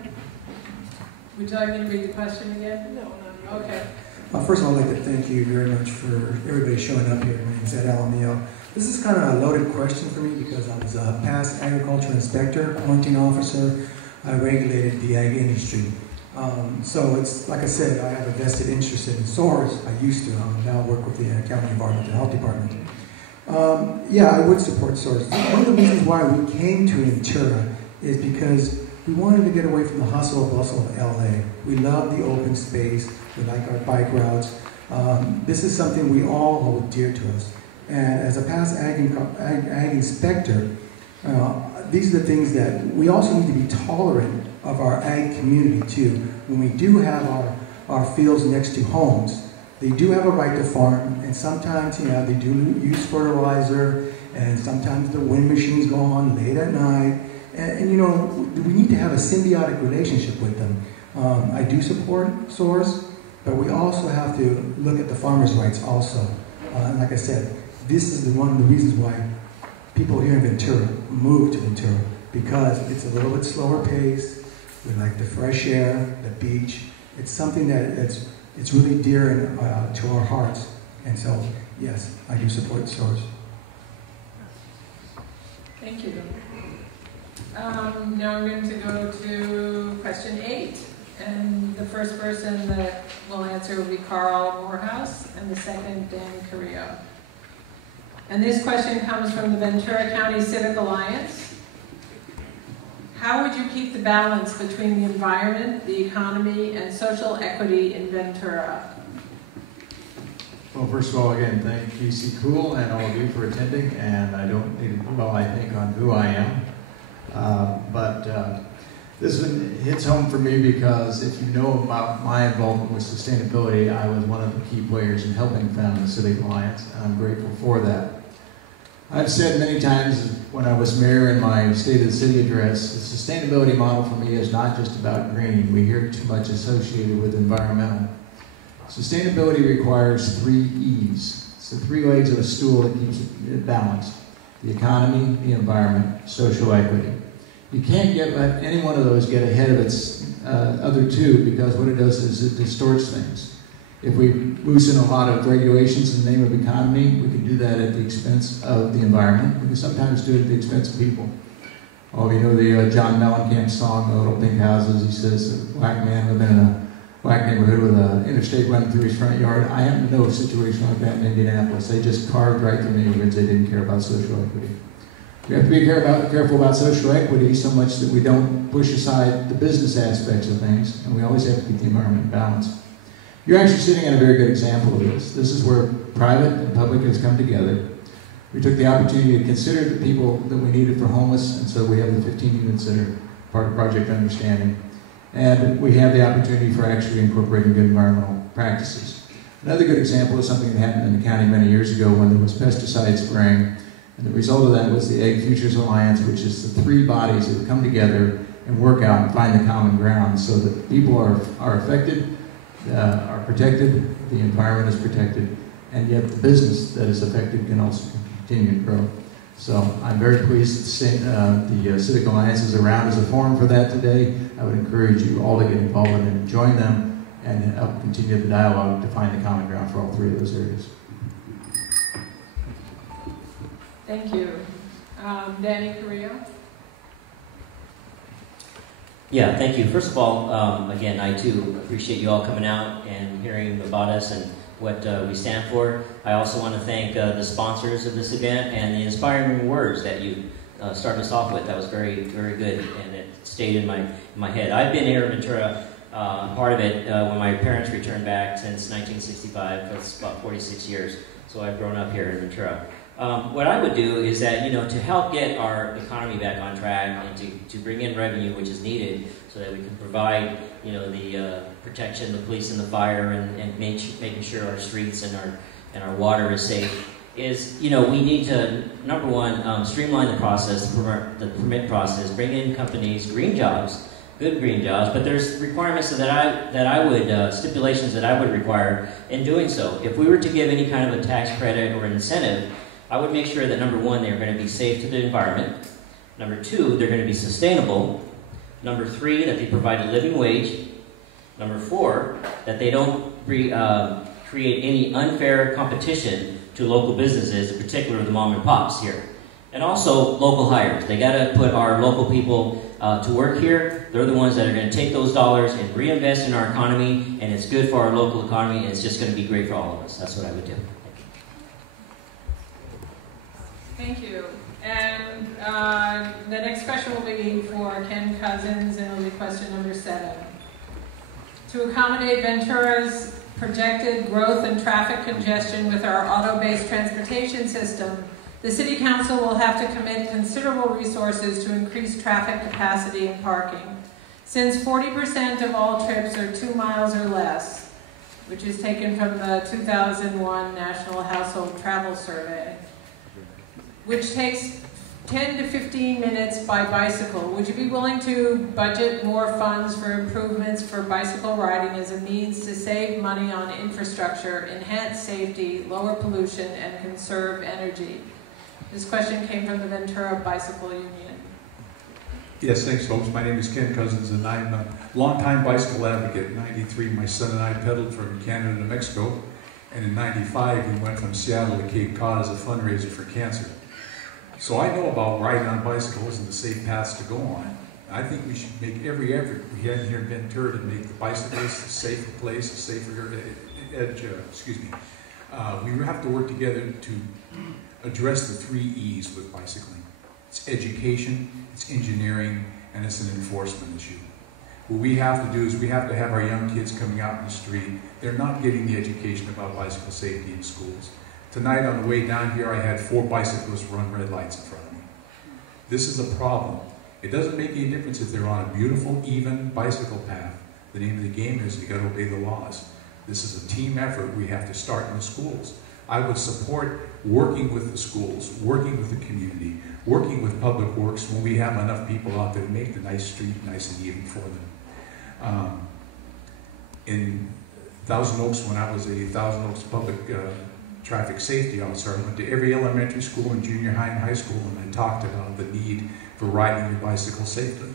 would you like me to read the question again? No. Okay. First of all, I'd like to thank you very much for everybody showing up here. My name is Ed Alameda. This is kind of a loaded question for me because I was a past agriculture inspector, pointing officer. I regulated the ag industry. So it's, like I said, I have a vested interest in SOARs. I used to. Now work with the County Environmental Health Department. Yeah, I would support SOARs. One of the reasons why we came to Ventura is because we wanted to get away from the hustle and bustle of LA. We love the open space. We like our bike routes. This is something we all hold dear to us. And as a past ag inspector, these are the things that we also need to be tolerant of our ag community too. When we do have our fields next to homes, they do have a right to farm, and sometimes, they do use fertilizer, and sometimes the wind machines go on late at night, and we need to have a symbiotic relationship with them. I do support SOARs, but we also have to look at the farmers' rights also. And like I said, this is one of the reasons why people here in Ventura move to Ventura, because it's a little bit slower pace. We like the fresh air, the beach. It's something it's really dear to our hearts. And so, yes, I do support SOARs. Thank you. Now I'm going to go to question 8. And the first person that will answer will be Carl Morehouse, and the second, Dan Carrillo. And this question comes from the Ventura County Civic Alliance. How would you keep the balance between the environment, the economy, and social equity in Ventura? Well, first of all, again, thank KC Cool and all of you for attending, and I don't need to dwell, I think, on who I am. This one hits home for me because if you know about my involvement with sustainability, I was one of the key players in helping found the Civic Alliance, and I'm grateful for that. I've said many times when I was mayor in my State of the City address, the sustainability model for me is not just about green. We hear too much associated with environmental. Sustainability requires 3 E's. It's the 3 legs of a stool that keeps it balanced. The economy, the environment, social equity. You can't let any one of those get ahead of its other 2, because what it does is it distorts things. If we loosen a lot of regulations in the name of economy, we can do that at the expense of the environment. We can sometimes do it at the expense of people. All of you know the John Mellencamp song, The Little Pink Houses. He says, a black man living in a black neighborhood with an interstate running through his front yard. I happen to know a situation like that in Indianapolis. They just carved right through neighborhoods. They didn't care about social equity. We have to be careful about social equity so much that we don't push aside the business aspects of things, and we always have to keep the environment balanced. You're actually sitting at a very good example of this. This is where private and public has come together. We took the opportunity to consider the people that we needed for homeless, and so we have the 15 units that are part of Project Understanding. And we have the opportunity for actually incorporating good environmental practices. Another good example is something that happened in the county many years ago when there was pesticide spraying. And the result of that was the Egg Futures Alliance, which is the three bodies that come together and work out and find the common ground so that people are affected, are protected, the environment is protected, and yet the business that is affected can also continue to grow. So I'm very pleased that the Civic Alliance is around as a forum for that today. I would encourage you all to get involved in it and join them and help continue the dialogue to find the common ground for all three of those areas. Thank you. Danny Carrillo? Yeah, thank you. First of all, again, I too appreciate you all coming out and hearing about us and what we stand for. I also want to thank the sponsors of this event and the inspiring words that you started us off with. That was very, very good, and it stayed in my head. I've been here in Ventura, part of it, when my parents returned back since 1965. That's about 46 years, so I've grown up here in Ventura. What I would do is that, to help get our economy back on track and to bring in revenue, which is needed, so that we can provide, the protection, the police and the fire, and making sure our streets and our water is safe, is, we need to, number one, streamline the process, the permit process, bring in companies, green jobs, good green jobs, but there's requirements that I would, stipulations that I would require in doing so. If we were to give any kind of a tax credit or an incentive, I would make sure that, number one, they're going to be safe to the environment. Number two, they're going to be sustainable. Number three, that they provide a living wage. Number four, that they don't create any unfair competition to local businesses, in particular the mom and pops here. And also local hires. They got to put our local people to work here. They're the ones that are going to take those dollars and reinvest in our economy, and it's good for our local economy, and it's just going to be great for all of us. That's what I would do. Thank you. And the next question will be for Ken Cousins, and it'll be question number 7. To accommodate Ventura's projected growth and traffic congestion with our auto-based transportation system, the City Council will have to commit considerable resources to increase traffic capacity and parking. Since 40% of all trips are 2 miles or less, which is taken from the 2001 National Household Travel Survey, which takes 10 to 15 minutes by bicycle. Would you be willing to budget more funds for improvements for bicycle riding as a means to save money on infrastructure, enhance safety, lower pollution, and conserve energy? This question came from the Ventura Bicycle Union. Yes, thanks, folks. My name is Ken Cousins, and I'm a longtime bicycle advocate. In '93, my son and I pedaled from Canada to Mexico, and in '95, we went from Seattle to Cape Cod as a fundraiser for cancer. So I know about riding on bicycles and the safe paths to go on. I think we should make every effort we have here in Ventura to make the bicycles a safer place, a safer edge. We have to work together to address the 3 E's with bicycling. It's education, it's engineering, and it's an enforcement issue. What we have to do is we have to have our young kids coming out in the street. They're not getting the education about bicycle safety in schools. Tonight on the way down here, I had 4 bicyclists run red lights in front of me. This is a problem. It doesn't make any difference if they're on a beautiful, even bicycle path. The name of the game is you got to obey the laws. This is a team effort we have to start in the schools. I would support working with the schools, working with the community, working with Public Works when we have enough people out there to make the nice street nice and even for them. In Thousand Oaks, when I was a Thousand Oaks public traffic safety officer, I went to every elementary school and junior high and high school, and I talked about the need for riding your bicycle safely,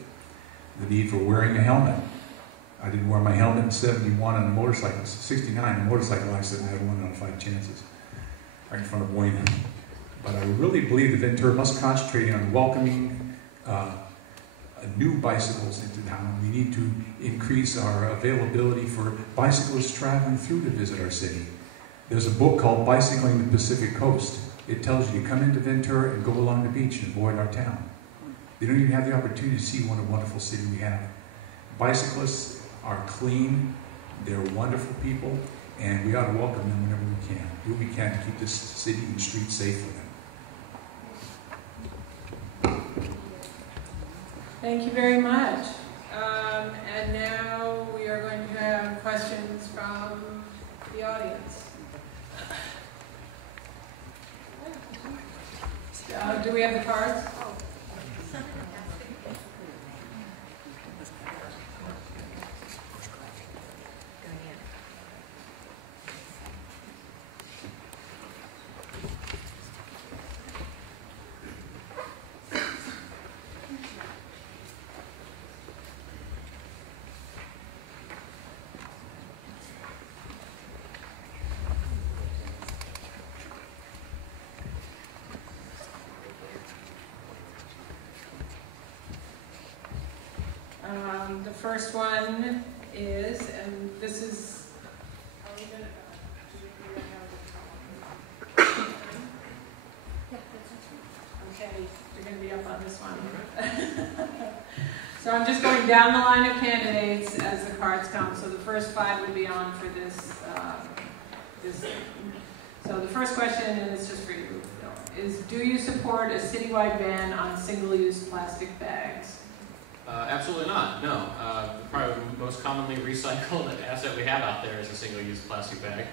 the need for wearing a helmet. I didn't wear my helmet in 71 on a motorcycle, 69 a motorcycle accident. I had 1 out of 5 chances, right in front of Buena. But I really believe that Ventura must concentrate on welcoming new bicycles into town. We need to increase our availability for bicyclists traveling through to visit our city. There's a book called Bicycling the Pacific Coast. It tells you to come into Ventura and go along the beach and avoid our town. They don't even have the opportunity to see what a wonderful city we have. Bicyclists are clean, they're wonderful people, and we ought to welcome them whenever we can. Do what we can to keep this city and streets safe for them. Thank you very much. And now we are going to have questions from the audience. do we have the cards? The first one is, and this is, are we gonna, okay, you're going to be up on this one. So I'm just going down the line of candidates as the cards come. So the first 5 will be on for this. So the first question, and it's just for you, is do you support a citywide ban on single-use plastic bags? Absolutely not, no. Probably the most commonly recycled asset we have out there is a single-use plastic bag.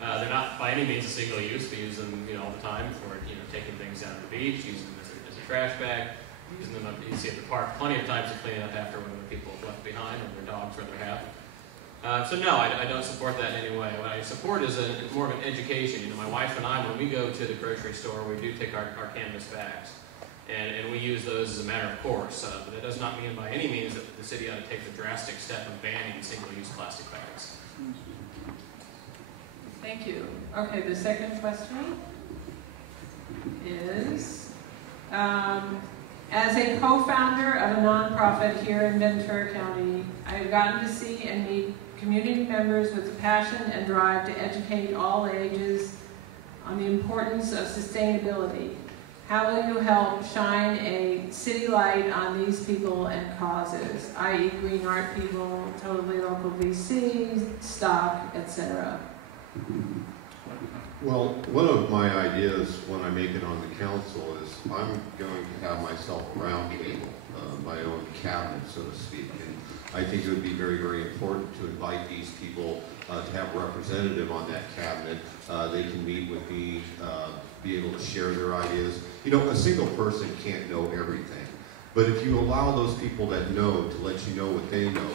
They're not by any means a single use. We use them, all the time for, taking things down to the beach, using them as a trash bag, using them up, you see at the park plenty of times to clean up after whatever people have left behind, or their dogs or their hat. So no, I don't support that in any way. What I support is more of an education. My wife and I, when we go to the grocery store, we do take our canvas bags. And we use those as a matter of course. But that does not mean by any means that the city ought to take the drastic step of banning single-use plastic bags. Thank you. Okay, the second question is, as a co-founder of a nonprofit here in Ventura County, I have gotten to see and meet community members with the passion and drive to educate all ages on the importance of sustainability. How will you help shine a city light on these people and causes, i.e. green art people, totally local VC, stock, etc.? Well, one of my ideas when I make it on the council is I'm going to have myself a round table, my own cabinet, so to speak. And I think it would be very, very important to invite these people to have a representative on that cabinet. They can meet with me, be able to share their ideas. A single person can't know everything. But if you allow those people that know to let you know what they know,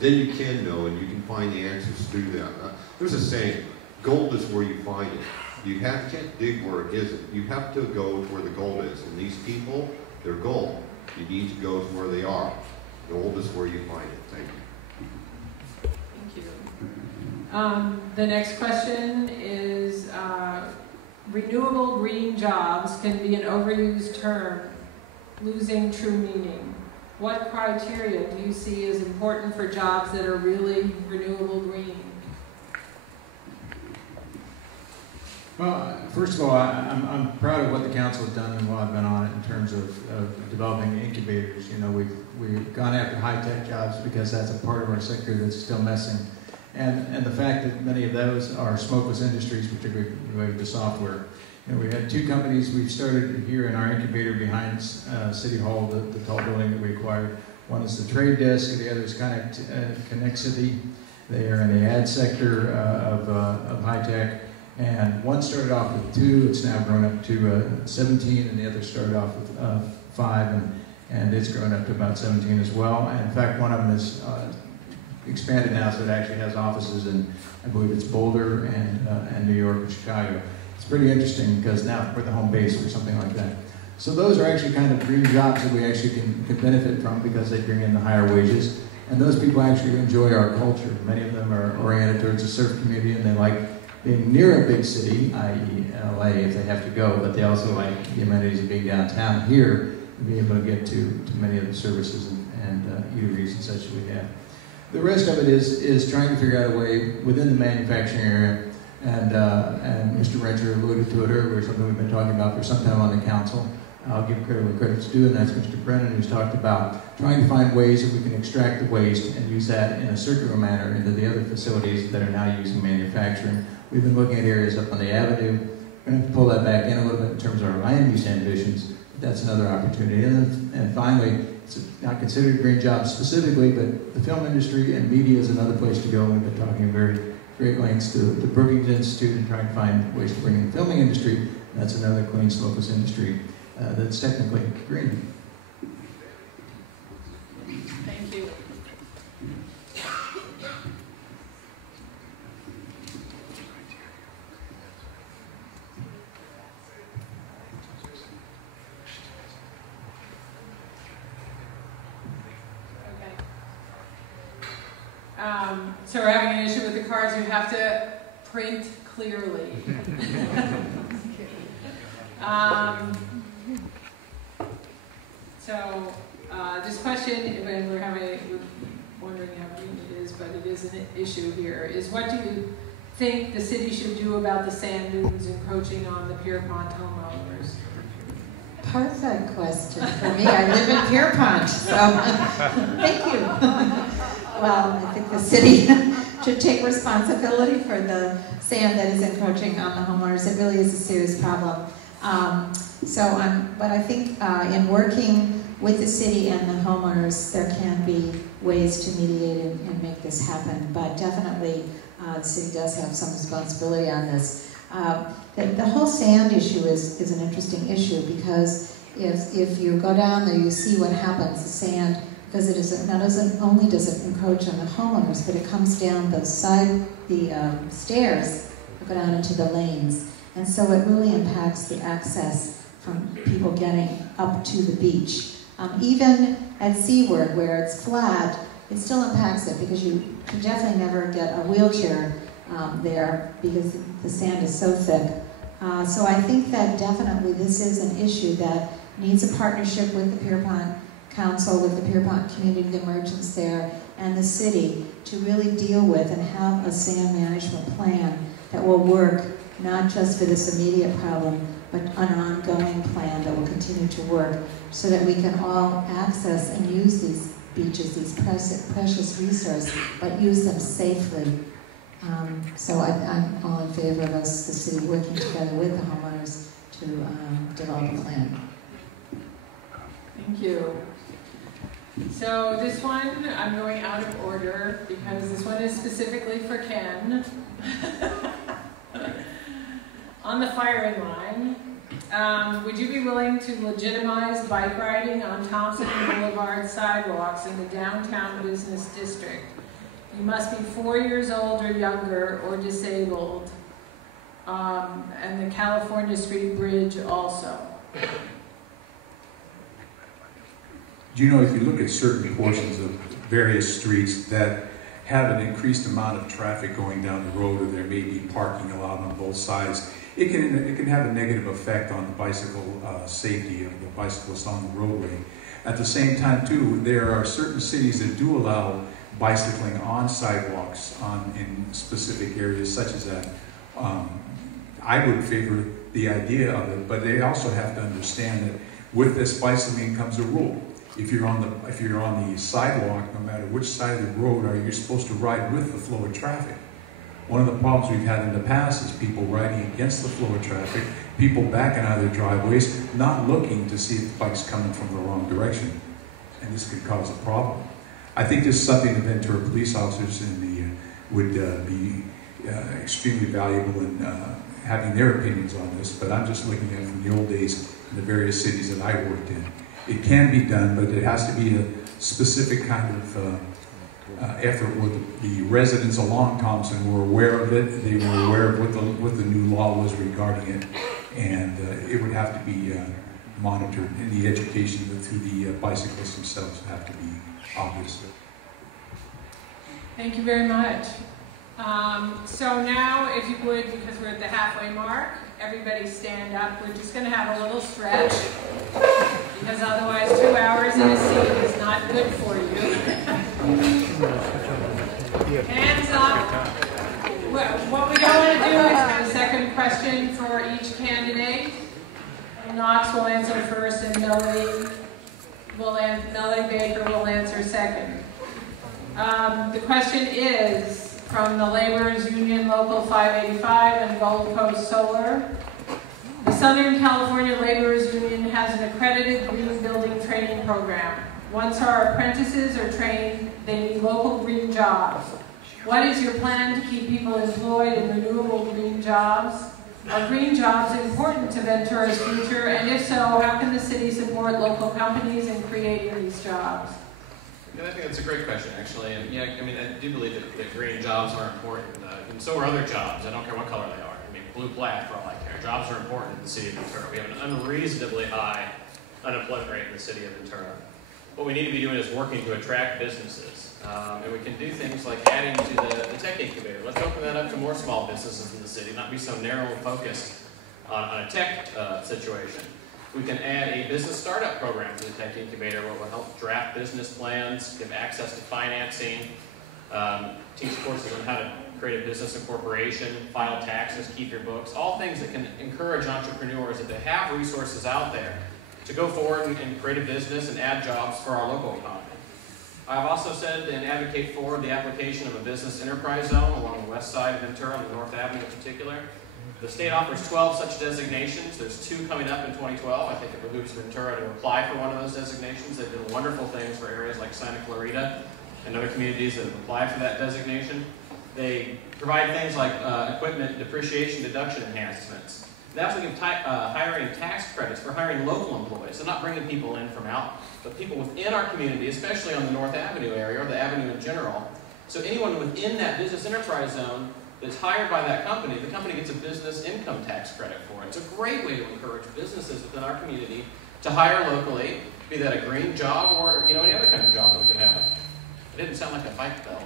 then you can know and you can find the answers through them. There's a saying, gold is where you find it. You can't dig where it isn't. You have to go to where the gold is. And these people, they're gold. You need to go to where they are. Gold is where you find it. Thank you. Thank you. The next question is, renewable green jobs can be an overused term, losing true meaning. What criteria do you see as important for jobs that are really renewable green? Well, first of all, I'm proud of what the council has done and while I've been on it in terms of developing incubators. We've gone after high-tech jobs because that's a part of our sector that's still missing. And the fact that many of those are smokeless industries, particularly related to software. We had 2 companies we've started here in our incubator behind City Hall, the tall building that we acquired. One is the Trade Desk, and the other is Connexity. They are in the ad sector of high-tech. And one started off with 2, it's now grown up to 17, and the other started off with 5, and it's grown up to about 17 as well. And in fact, one of them is expanded now, so it actually has offices in, I believe it's Boulder and New York and Chicago. It's pretty interesting because now we're the home base or something like that. So those are actually kind of green jobs that we actually can benefit from because they bring in the higher wages. And those people actually enjoy our culture. Many of them are oriented towards a surf community, and they like being near a big city, i.e. LA if they have to go, but they also like the amenities of being downtown here and being able to get to many of the services and eateries and such that we have. The rest of it is trying to figure out a way within the manufacturing area, and Mr. Rencher alluded to it earlier, something we've been talking about for some time on the council. I'll give credit where credit's due, and that's Mr. Brennan, who's talked about trying to find ways that we can extract the waste and use that in a circular manner into the other facilities that are now using manufacturing. We've been looking at areas up on the avenue. We're going to pull that back in a little bit in terms of our land use ambitions. But that's another opportunity. And finally, it's not considered a green job specifically, but the film industry and media is another place to go. We've been talking very great lengths to the Brookings Institute and trying to find ways to bring in the filming industry. That's another clean, smokeless industry. that's technically green. Thank you. So we're having an issue with the cards. You have to print clearly. This question, when we're wondering how green it is, but it is an issue here, is what do you think the city should do about the sand dunes encroaching on the Pierpont homeowners? Perfect question for me. I live in Pierpont, so thank you. Well, I think the city should take responsibility for the sand that is encroaching on the homeowners. It really is a serious problem. But I think in working with the city and the homeowners, there can be ways to mediate and make this happen. But definitely, the city does have some responsibility on this. The whole sand issue is an interesting issue because if you go down there, you see what happens. The sand, because it is not only does it encroach on the homeowners, but it comes down the stairs that go down into the lanes, and so it really impacts the access from people getting up to the beach. Even at Seaward, where it's flat, it still impacts it because you can definitely never get a wheelchair there because the sand is so thick. So I think that definitely this is an issue that needs a partnership with the Pierpont Council, with the Pierpont Community, the merchants there, and the city to really deal with and have a sand management plan that will work not just for this immediate problem, but an ongoing plan that will continue to work so that we can all access and use these beaches, these precious resources, but use them safely. So I'm all in favor of us, the city, working together with the homeowners to develop a plan. Thank you. So this one, I'm going out of order because this one is specifically for Ken. On the firing line, would you be willing to legitimize bike riding on Thompson Boulevard sidewalks in the downtown business district? You must be 4 years old or younger or disabled, and the California Street Bridge also. You know, if you look at certain portions of various streets that have an increased amount of traffic going down the road, or there may be parking allowed on both sides, it can have a negative effect on the bicycle safety of the bicyclists on the roadway. At the same time, too, there are certain cities that do allow bicycling on sidewalks in specific areas such as that. I would favor the idea of it, but they also have to understand that with this bicycling comes a rule. If you're on the sidewalk, no matter which side of the road, are you supposed to ride with the flow of traffic? One of the problems we've had in the past is people riding against the flow of traffic, people backing out of their driveways, not looking to see if the bike's coming from the wrong direction, and this could cause a problem. I think this is something the Ventura police officers would be extremely valuable in having their opinions on this, but I'm just looking at it from the old days in the various cities that I worked in. It can be done, but it has to be a specific kind of effort where the residents along Thompson were aware of it, they were aware of what the new law was regarding it, and it would have to be monitored, and the education through the bicyclists themselves have to be obvious. Thank you very much. So now, if you would, because we're at the halfway mark, everybody stand up. We're just going to have a little stretch, because otherwise 2 hours in a seat is not good for you. Hands up. What we don't want to do is have a second question for each candidate. Knox will answer first, and Melody Baker will answer second. The question is from the Laborers Union Local 585 and Gold Coast Solar. The Southern California Laborers Union has an accredited green building training program. Once our apprentices are trained, they need local green jobs. What is your plan to keep people employed in renewable green jobs? Are green jobs important to Ventura's future? And if so, how can the city support local companies in creating these jobs? I think that's a great question, actually. And yeah, I mean, I do believe that green jobs are important, and so are other jobs. I don't care what color they are. I mean, blue, black, for all I care. Jobs are important in the city of Ventura. We have an unreasonably high unemployment rate in the city of Ventura. What we need to be doing is working to attract businesses. And we can do things like adding to the tech incubator. Let's open that up to more small businesses in the city, not be so narrow and focused on a tech situation. We can add a business startup program to the tech incubator where we'll help draft business plans, give access to financing, teach courses on how to create a business incorporation, file taxes, keep your books, all things that can encourage entrepreneurs that they have resources out there to go forward and create a business and add jobs for our local economy. I've also said and advocate for the application of a business enterprise zone along the west side of Ventura, on the North Avenue in particular. The state offers 12 such designations. There's 2 coming up in 2012. I think it behooves Ventura to apply for one of those designations. They've done wonderful things for areas like Santa Clarita and other communities that have applied for that designation. They provide things like equipment depreciation deduction enhancements. They also give hiring tax credits for hiring local employees, so not bringing people in from out, but people within our community, especially on the North Avenue area, or the Avenue in general. So anyone within that business enterprise zone that's hired by that company, the company gets a business income tax credit for it. It's a great way to encourage businesses within our community to hire locally, be that a green job or any other kind of job that we could have. It didn't sound like a bike bell.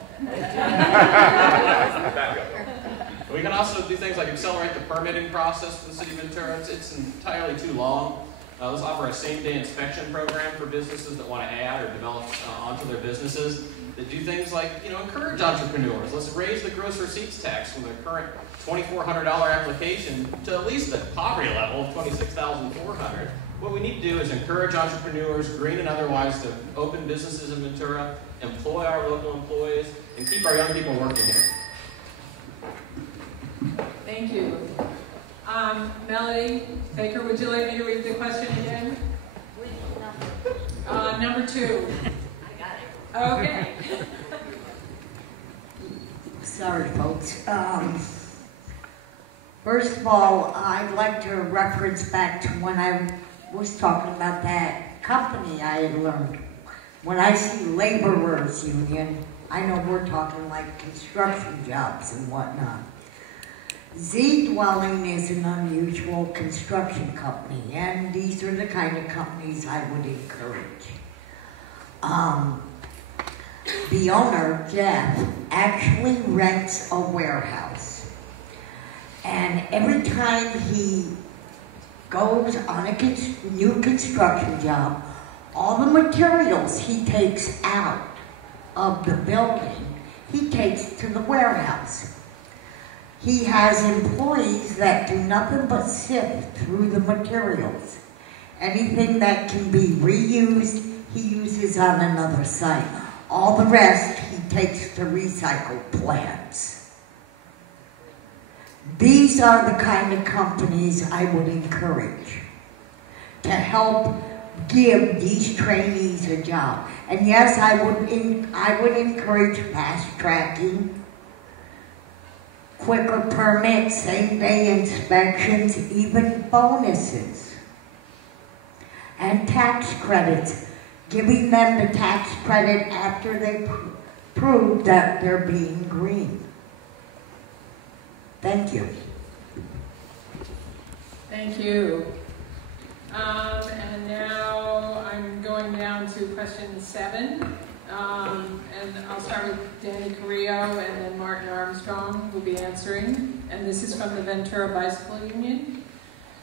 We can also do things like accelerate the permitting process for the city of Ventura. It's entirely too long. Let's offer a same-day inspection program for businesses that want to add or develop onto their businesses. That do things like, encourage entrepreneurs. Let's raise the gross receipts tax from the current $2,400 application to at least the poverty level of $26,400. What we need to do is encourage entrepreneurs, green and otherwise, to open businesses in Ventura, employ our local employees, and keep our young people working here. Thank you. Melody Baker, would you like me to read the question again? Number 2. Okay. Sorry, folks. First of all, I'd like to reference back to when I was talking about that company I had learned. When I see laborers union, I know we're talking like construction jobs and whatnot. Z Dwelling is an unusual construction company, and these are the kind of companies I would encourage. The owner, Jeff, actually rents a warehouse. And every time he goes on a new construction job, all the materials he takes out of the building, he takes to the warehouse. He has employees that do nothing but sift through the materials. Anything that can be reused, he uses on another site. All the rest, he takes to recycle plants. These are the kind of companies I would encourage to help give these trainees a job. And yes, I would encourage fast tracking, quicker permits, same-day inspections, even bonuses, and tax credits. Giving them the tax credit after they prove that they're being green. Thank you. Thank you. And now I'm going down to question 7. And I'll start with Danny Carrillo, and then Martin Armstrong will be answering. And this is from the Ventura Bicycle Union.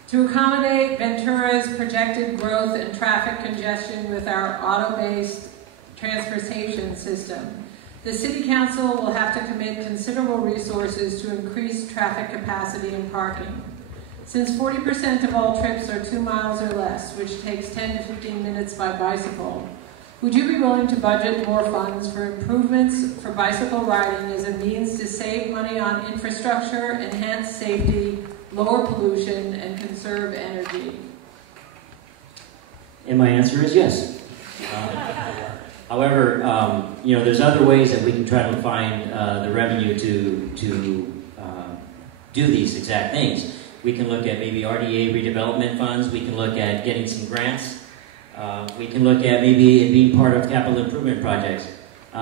To accommodate Ventura's projected growth and traffic congestion with our auto-based transportation system, the City Council will have to commit considerable resources to increase traffic capacity and parking. Since 40% of all trips are 2 miles or less, which takes 10 to 15 minutes by bicycle, would you be willing to budget more funds for improvements for bicycle riding as a means to save money on infrastructure, enhance safety, lower pollution, and conserve energy? And my answer is yes. However, there's other ways that we can try to find the revenue to do these exact things. We can look at maybe RDA redevelopment funds. We can look at getting some grants. We can look at maybe it being part of capital improvement projects.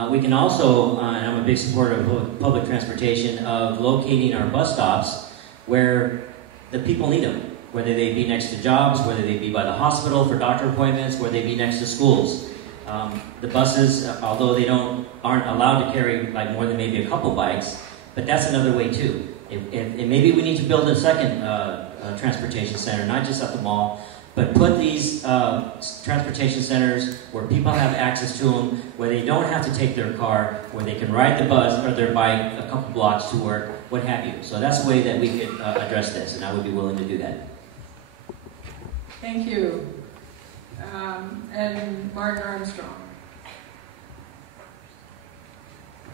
We can also, and I'm a big supporter of public transportation, of locating our bus stops where the people need them, whether they be next to jobs, whether they be by the hospital for doctor appointments, whether they be next to schools. The buses, although they aren't allowed to carry like more than maybe a couple bikes, but that's another way too. And maybe we need to build a second transportation center, not just at the mall, but put these transportation centers where people have access to them, where they don't have to take their car, where they can ride the bus or their bike a couple blocks to work, what have you. So that's a way that we could address this, and I would be willing to do that. Thank you. And Martin Armstrong.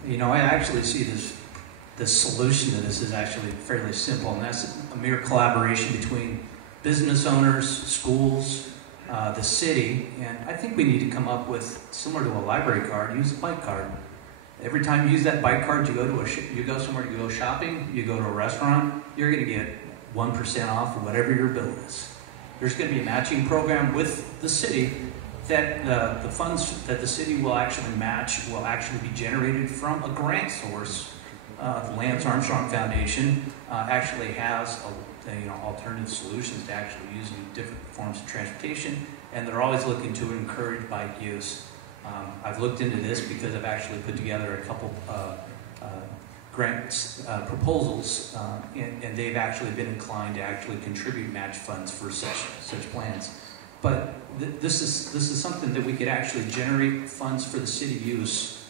You know, I actually see the solution to this is actually fairly simple, and that's a mere collaboration between business owners, schools, the city, and I think we need to come up with, similar to a library card, use a bike card. Every time you use that bike card, you go somewhere to go shopping, you go to a restaurant, you're going to get 1% off of whatever your bill is. There's going to be a matching program with the city that the funds that the city will actually match will actually be generated from a grant source. The Lance Armstrong Foundation actually has alternative solutions to actually using different forms of transportation, and they're always looking to encourage bike use. I've looked into this because I've actually put together a couple grant proposals, and they've actually been inclined to actually contribute match funds for such plans. But this is something that we could actually generate funds for the city use,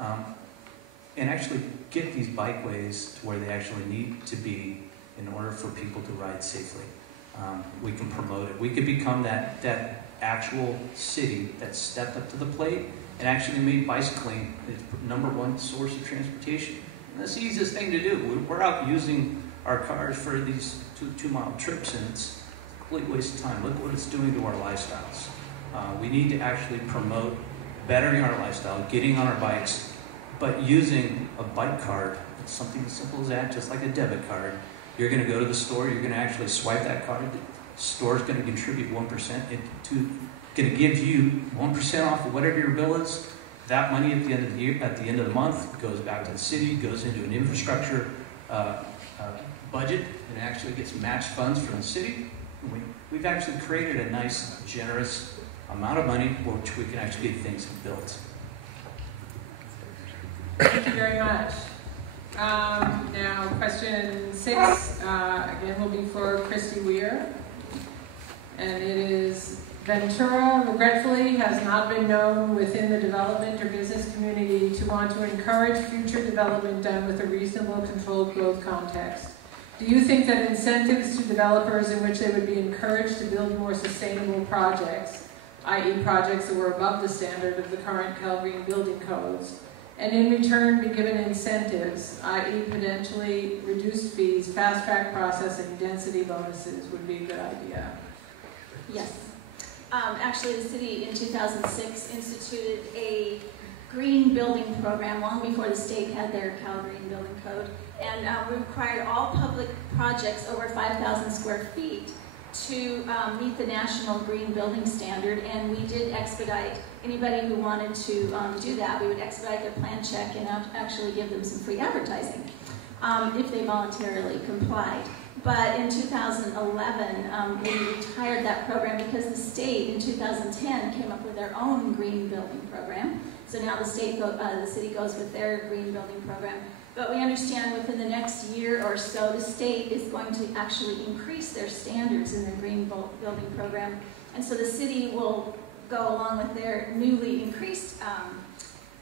and actually get these bikeways to where they actually need to be in order for people to ride safely. We can promote it. We could become that actual city that stepped up to the plate and actually made bicycling its #1 source of transportation. And that's the easiest thing to do. We're out using our cars for these 2-mile trips, and it's a complete waste of time. Look what it's doing to our lifestyles. We need to actually promote bettering our lifestyle, getting on our bikes, but using a bike card. It's something as simple as that, just like a debit card. You're going to go to the store, you're going to actually swipe that card, the store's going to contribute 1%, going to give you 1% off of whatever your bill is. That money at the end of the year, at the end of the month, goes back to the city, goes into an infrastructure budget, and actually gets matched funds from the city. We've actually created a nice, generous amount of money which we can actually get things built. Thank you very much. Now, question 6, again, will be for Christy Weir. And it is, Ventura regretfully has not been known within the development or business community to want to encourage future development done with a reasonable controlled growth context. Do you think that incentives to developers in which they would be encouraged to build more sustainable projects, i.e. projects that were above the standard of the current Calgary building codes, and in return be given incentives, i.e. potentially reduced fees, fast-track processing, density bonuses would be a good idea? Yes. Actually, the city in 2006 instituted a green building program long before the state had their Calgary Building Code, and we required all public projects over 5,000 square feet to meet the national green building standard, and we did expedite anybody who wanted to do that. We would expedite their plan check and actually give them some free advertising if they voluntarily complied. But in 2011, we retired that program because the state in 2010 came up with their own green building program. So now the city goes with their green building program. But we understand within the next year or so, the state is going to actually increase their standards in their green building program. And so the city will go along with their newly increased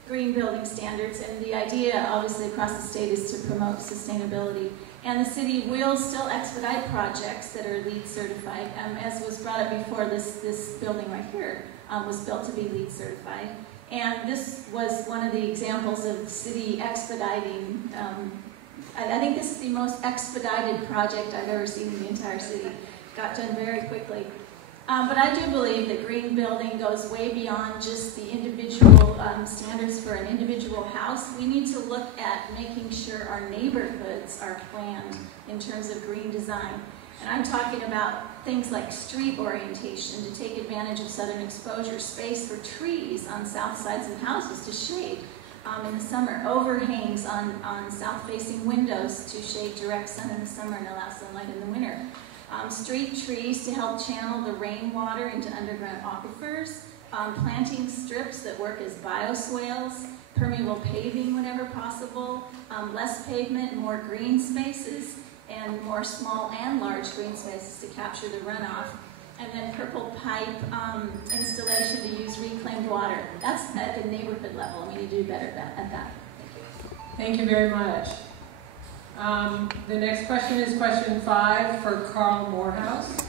green building standards. And the idea, obviously, across the state is to promote sustainability. And the city will still expedite projects that are LEED certified. As was brought up before, this building right here was built to be LEED certified. And this was one of the examples of the city expediting. I think this is the most expedited project I've ever seen in the entire city. Got done very quickly. But I do believe that green building goes way beyond just the individual standards for an individual house. We need to look at making sure our neighborhoods are planned in terms of green design. And I'm talking about things like street orientation to take advantage of southern exposure, space for trees on south sides of houses to shade in the summer, overhangs on south-facing windows to shade direct sun in the summer and allow sunlight in the winter. Street trees to help channel the rainwater into underground aquifers, planting strips that work as bioswales, permeable paving whenever possible, less pavement, more green spaces, and more small and large green spaces to capture the runoff. And then purple pipe installation to use reclaimed water. That's at the neighborhood level, and we need to do better at that. Thank you very much. The next question is question 5 for Carl Morehouse.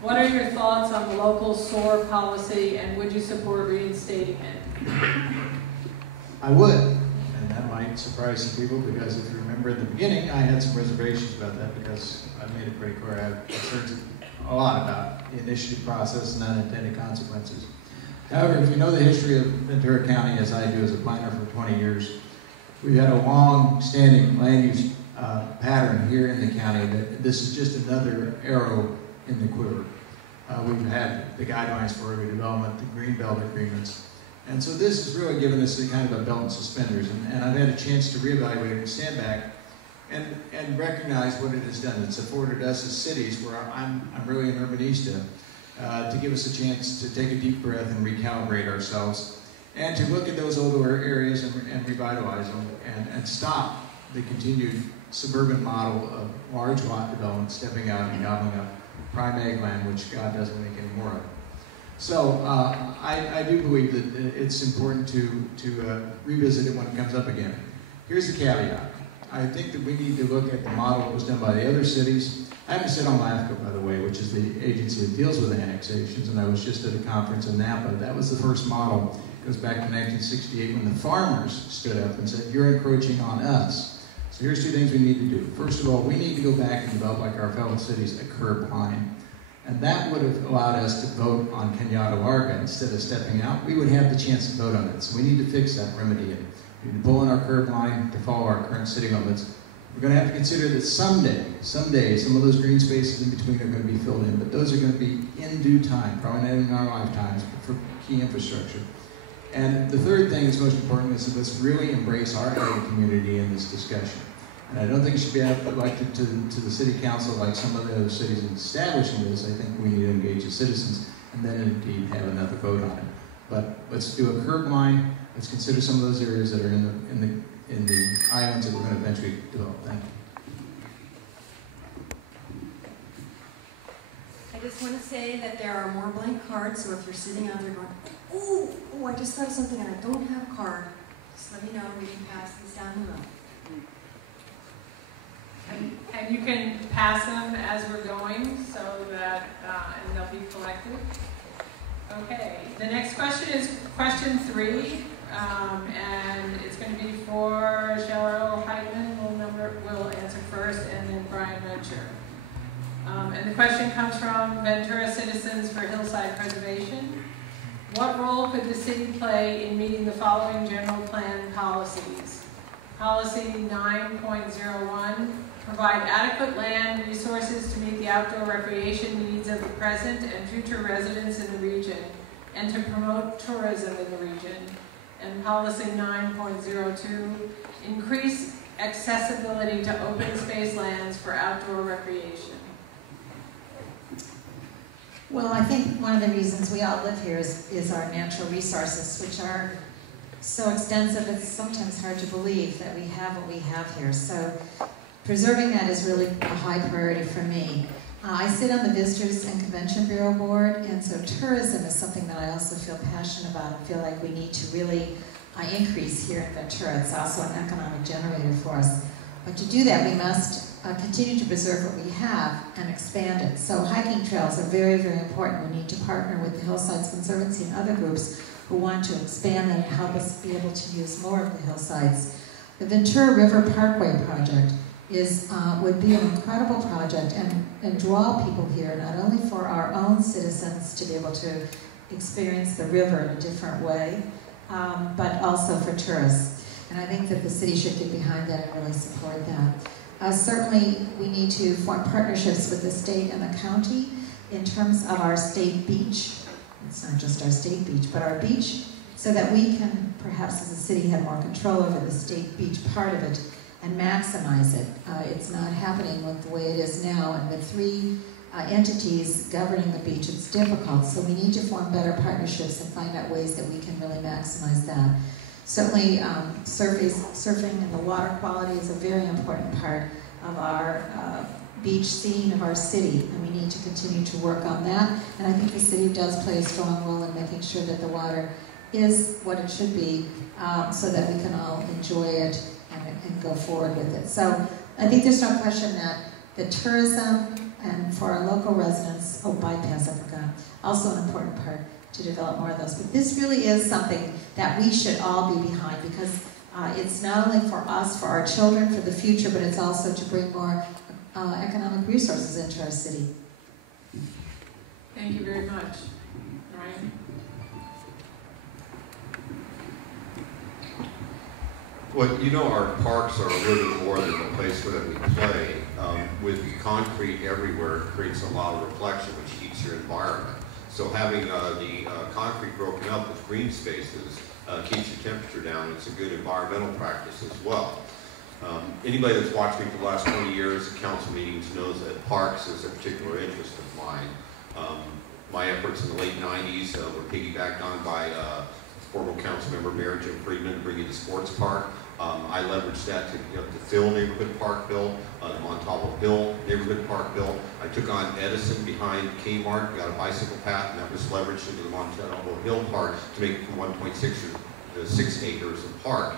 What are your thoughts on the local SOAR policy, and would you support reinstating it? I would, and that might surprise some people, because if you remember in the beginning, I had some reservations about that, because I made it pretty clear I have concerns a lot about the initiative process and unintended consequences. However, if you know the history of Ventura County, as I do as a planner for 20 years, we've had a long-standing land use pattern here in the county that this is just another arrow in the quiver. We've had the guidelines for urban development, the Greenbelt agreements, and so this has really given us a kind of a belt and suspenders, and I've had a chance to reevaluate and stand back and recognize what it has done. It's afforded us as cities, where I'm really an urbanista, to give us a chance to take a deep breath and recalibrate ourselves, and to look at those older areas and revitalize them, and stop the continued suburban model of large lot development stepping out and gobbling up prime ag land, which God doesn't make any more of. So I do believe that it's important to revisit it when it comes up again. Here's the caveat. I think that we need to look at the model that was done by the other cities. I haven't sit on LAFCO, by the way, which is the agency that deals with annexations, and I was just at a conference in Napa. That was the first model. It goes back to 1968 when the farmers stood up and said, "You're encroaching on us." So here's 2 things we need to do. First of all, we need to go back and develop, like our fellow cities, a curb line. And that would have allowed us to vote on Cañada Larga instead of stepping out. We would have the chance to vote on it. So we need to fix that, remedy it. We need to pull in our curb line to follow our current city limits. We're going to have to consider that someday, some of those green spaces in between are going to be filled in, but those are going to be in due time, probably not in our lifetimes, but for key infrastructure. And the third thing that's most important is that let's really embrace our ag community in this discussion. And I don't think it should be elected to the city council like some of the other cities in establishing this. I think we need to engage the citizens and then indeed have another vote on it. But let's do a curb line. Let's consider some of those areas that are in the islands that we're going to eventually develop. Thank you. I just want to say that there are more blank cards, so if you're sitting out there going, oh, I just thought of something and I don't have a card, just let me know. We can pass these down the road. And you can pass them as we're going, so that, and they'll be collected. Okay, the next question is question 3, and it's going to be for Cheryl Heitman. We'll answer first, and then Brian Venture. And the question comes from Ventura Citizens for Hillside Preservation. What role could the city play in meeting the following general plan policies? Policy 9.01. Provide adequate land resources to meet the outdoor recreation needs of the present and future residents in the region, and to promote tourism in the region. And policy 9.02, increase accessibility to open space lands for outdoor recreation. Well, I think one of the reasons we all live here is our natural resources, which are so extensive it's sometimes hard to believe that we have what we have here. So preserving that is really a high priority for me. I sit on the Visitors and Convention Bureau Board, and so tourism is something that I also feel passionate about and feel like we need to really increase here in Ventura. It's also an economic generator for us. But to do that, we must continue to preserve what we have and expand it. So hiking trails are very, very important. We need to partner with the Hillsides Conservancy and other groups who want to expand that and help us be able to use more of the hillsides. The Ventura River Parkway project would be an incredible project and draw people here, not only for our own citizens to be able to experience the river in a different way, but also for tourists. And I think that the city should get behind that and really support that. Certainly, we need to form partnerships with the state and the county in terms of our state beach. It's not just our state beach, but our beach, so that we can, perhaps as a city, have more control over the state beach part of it and maximize it. It's not happening with the way it is now, and with 3 entities governing the beach, it's difficult. So we need to form better partnerships and find out ways that we can really maximize that. Certainly, surfing and the water quality is a very important part of our beach scene of our city, and we need to continue to work on that. And I think the city does play a strong role in making sure that the water is what it should be, so that we can all enjoy it and go forward with it. So I think there's no question that the tourism and for our local residents, bypass, I forgot, also an important part to develop more of those. But this really is something that we should all be behind, because it's not only for us, for our children, for the future, but it's also to bring more economic resources into our city. Thank you very much. Ryan? Well, you know, our parks are a little more than a place where we play. With concrete everywhere, it creates a lot of reflection, which heats your environment. So having the concrete broken up with green spaces keeps your temperature down. It's a good environmental practice as well. Anybody that's watched me for the last 20 years at council meetings knows that parks is a particular interest of mine. My efforts in the late 90s were piggybacked on by former council member Mayor Jim Friedman bringing the sports park. I leveraged that to the Phil neighborhood park bill, the Montalvo Hill neighborhood park bill. I took on Edison behind Kmart, got a bicycle path, and that was leveraged into the Montalvo Hill park to make it from 1.6 to 6 acres of park.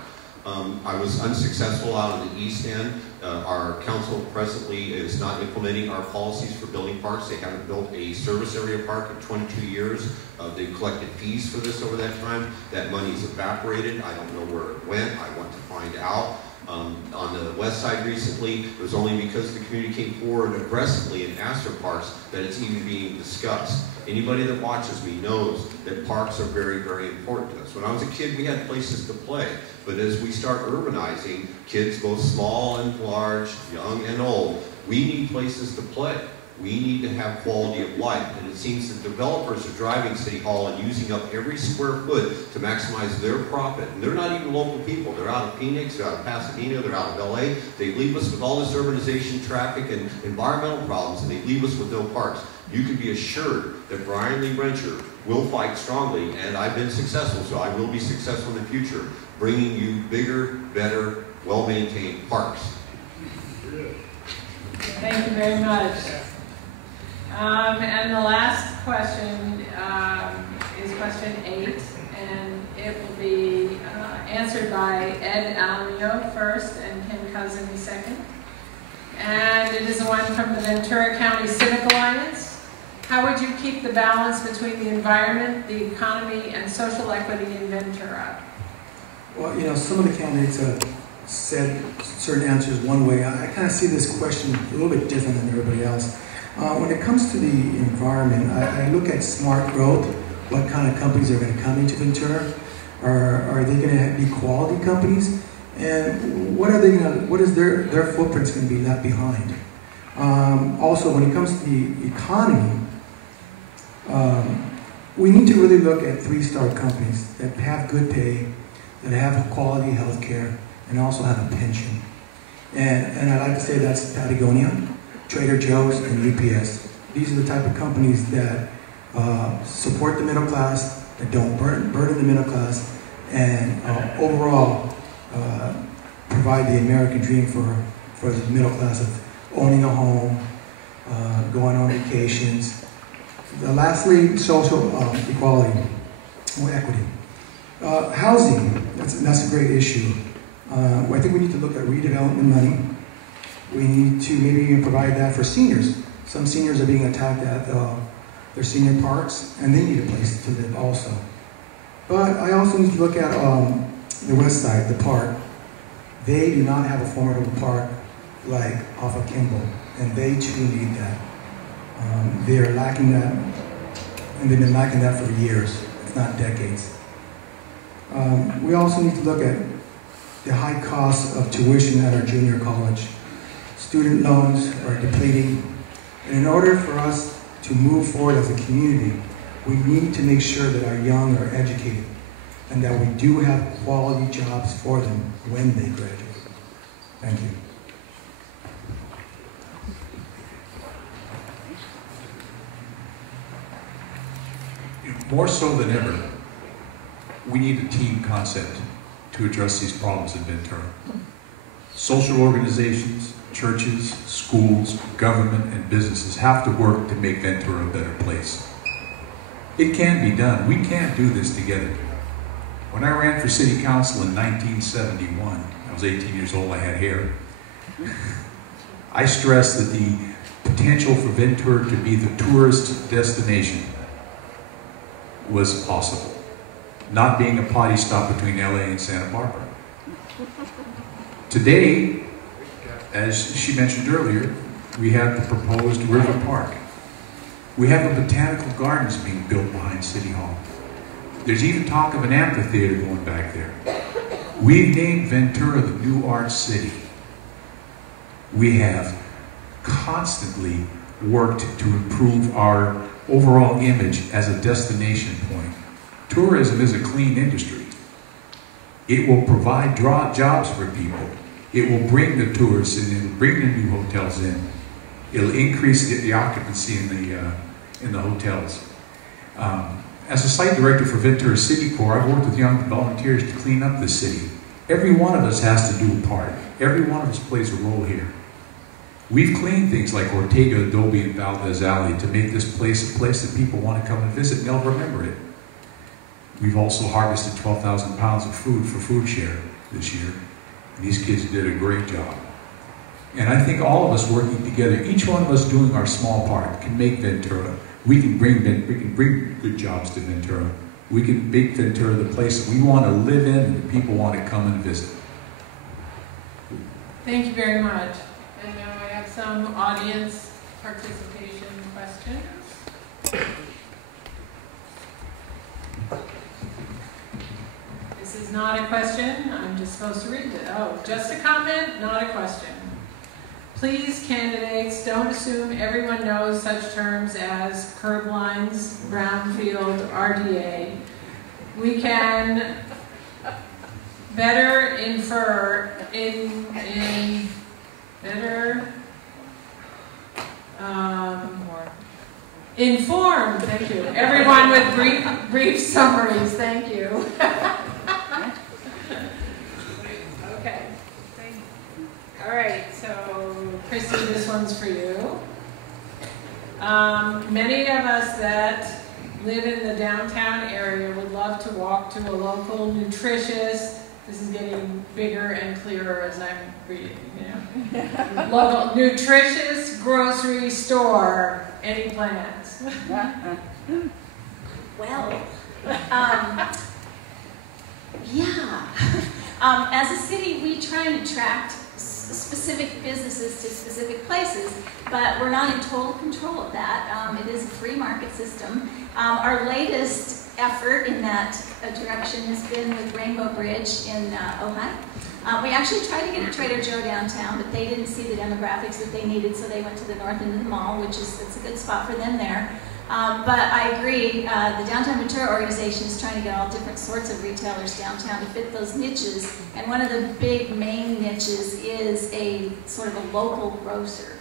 I was unsuccessful out on the east end. Our council presently is not implementing our policies for building parks. They haven't built a service area park in 22 years. They've collected fees for this over that time. That money's evaporated. I don't know where it went. I want to find out. On the west side recently, it was only because the community came forward aggressively and asked for parks that it's even being discussed. Anybody that watches me knows that parks are very, very important to us. When I was a kid, we had places to play. But as we start urbanizing, kids both small and large, young and old, we need places to play. We need to have quality of life. And it seems that developers are driving City Hall and using up every square foot to maximize their profit. And they're not even local people. They're out of Phoenix, they're out of Pasadena, they're out of LA. They leave us with all this urbanization, traffic, and environmental problems, and they leave us with no parks. You can be assured that Brian Lee Renter will fight strongly, and I've been successful, so I will be successful in the future, bringing you bigger, better, well-maintained parks. Thank you very much. And the last question is question 8, and it will be answered by Ed Alamillo first and Ken Cousins second. And it is the one from the Ventura County Civic Alliance. How would you keep the balance between the environment, the economy, and social equity in Ventura? Well, you know, some of the candidates have said certain answers one way. I kind of see this question a little bit different than everybody else. When it comes to the environment, I look at smart growth, what kind of companies are going to come into Ventura. Are they going to be quality companies? And what are they going to, what is their footprints going to be left behind? Also, when it comes to the economy, we need to really look at 3-star companies that have good pay, that have quality health care, and also have a pension. And I like to say that's Patagonia, Trader Joe's, and UPS. These are the type of companies that support the middle class, that don't burden the middle class, and overall provide the American dream for the middle class of owning a home, going on vacations. Lastly, social equality or equity. Housing, that's a great issue. I think we need to look at redevelopment money. We need to maybe even provide that for seniors. Some seniors are being attacked at their senior parks, and they need a place to live also. But I also need to look at the west side, the park. They do not have a formidable park like off of Kimball, and they too need that. They are lacking that, and they've been lacking that for years, if not decades. We also need to look at the high cost of tuition at our junior college. student loans are depleting. And in order for us to move forward as a community, we need to make sure that our young are educated and that we do have quality jobs for them when they graduate. Thank you. More so than ever, we need a team concept to address these problems in Ventura. Social organizations, churches, schools, government, and businesses have to work to make Ventura a better place. It can be done. We can do this together. When I ran for city council in 1971, I was 18 years old, I had hair. I stressed that the potential for Ventura to be the tourist destination was possible, not being a potty stop between LA and Santa Barbara. Today, as she mentioned earlier, we have the proposed River Park. We have the botanical gardens being built behind City Hall. There's even talk of an amphitheater going back there. We've named Ventura the New Art City. We have constantly worked to improve our overall image as a destination point. Tourism is a clean industry. It will provide jobs for people. It will bring the tourists in, it will bring the new hotels in. It'll increase the occupancy in the hotels. As a site director for Ventura City Corps, I've worked with young volunteers to clean up the city. Every one of us has to do a part. Every one of us plays a role here. We've cleaned things like Ortega, Adobe, and Valdez Alley to make this place a place that people want to come and visit and they'll remember it. We've also harvested 12,000 pounds of food for Food Share this year. And these kids did a great job. And I think all of us working together, each one of us doing our small part, can make Ventura. We can bring good jobs to Ventura. We can make Ventura the place that we want to live in and that people want to come and visit. Thank you very much. And now I have some audience participation questions. This is not a question. I'm just supposed to read it. Oh, just a comment, not a question. Please, candidates, don't assume everyone knows such terms as curb lines, brownfield, RDA. We can better infer inform, thank you. Everyone with brief summaries, thank you. Okay. All right, so Christy, this one's for you. Many of us that live in the downtown area would love to walk to a local nutritious, this is getting bigger and clearer as I'm reading, you know. Local nutritious grocery store. Any plans? Well, yeah. As a city, we try and attract specific businesses to specific places, but we're not in total control of that. It is a free market system. Our latest effort in that direction has been with Rainbow Bridge in Ojai. We actually tried to get a Trader Joe downtown, but they didn't see the demographics that they needed, so they went to the north end of the mall, which is it's a good spot for them there. But I agree, the Downtown Ventura organization is trying to get all different sorts of retailers downtown to fit those niches, and one of the big main niches is a sort of a local grocer.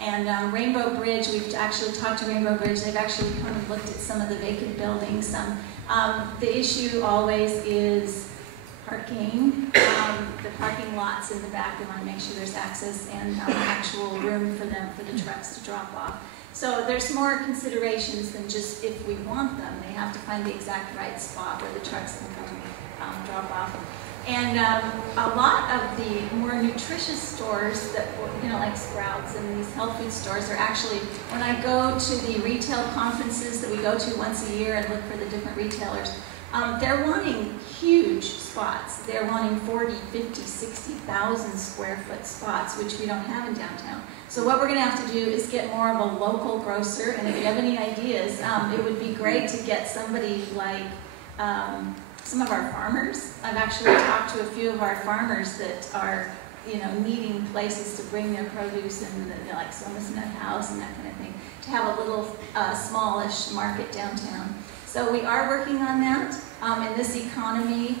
And Rainbow Bridge, we've actually talked to Rainbow Bridge, they've actually come and looked at some of the vacant buildings. The issue always is parking, the parking lots in the back, they want to make sure there's access and actual room for them, for the trucks to drop off. So there's more considerations than just if we want them. They have to find the exact right spot where the trucks can come drop off. And a lot of the more nutritious stores that, you know, like Sprouts and these health food stores are actually, when I go to the retail conferences that we go to once a year and look for the different retailers, they're wanting huge spots. They're wanting 40, 50, 60,000 square foot spots, which we don't have in downtown. So what we're going to have to do is get more of a local grocer, and if you have any ideas, it would be great to get somebody like some of our farmers. I've actually talked to a few of our farmers that are needing places to bring their produce and like Soma's Nut House and that kind of thing, to have a little smallish market downtown. So we are working on that. In this economy,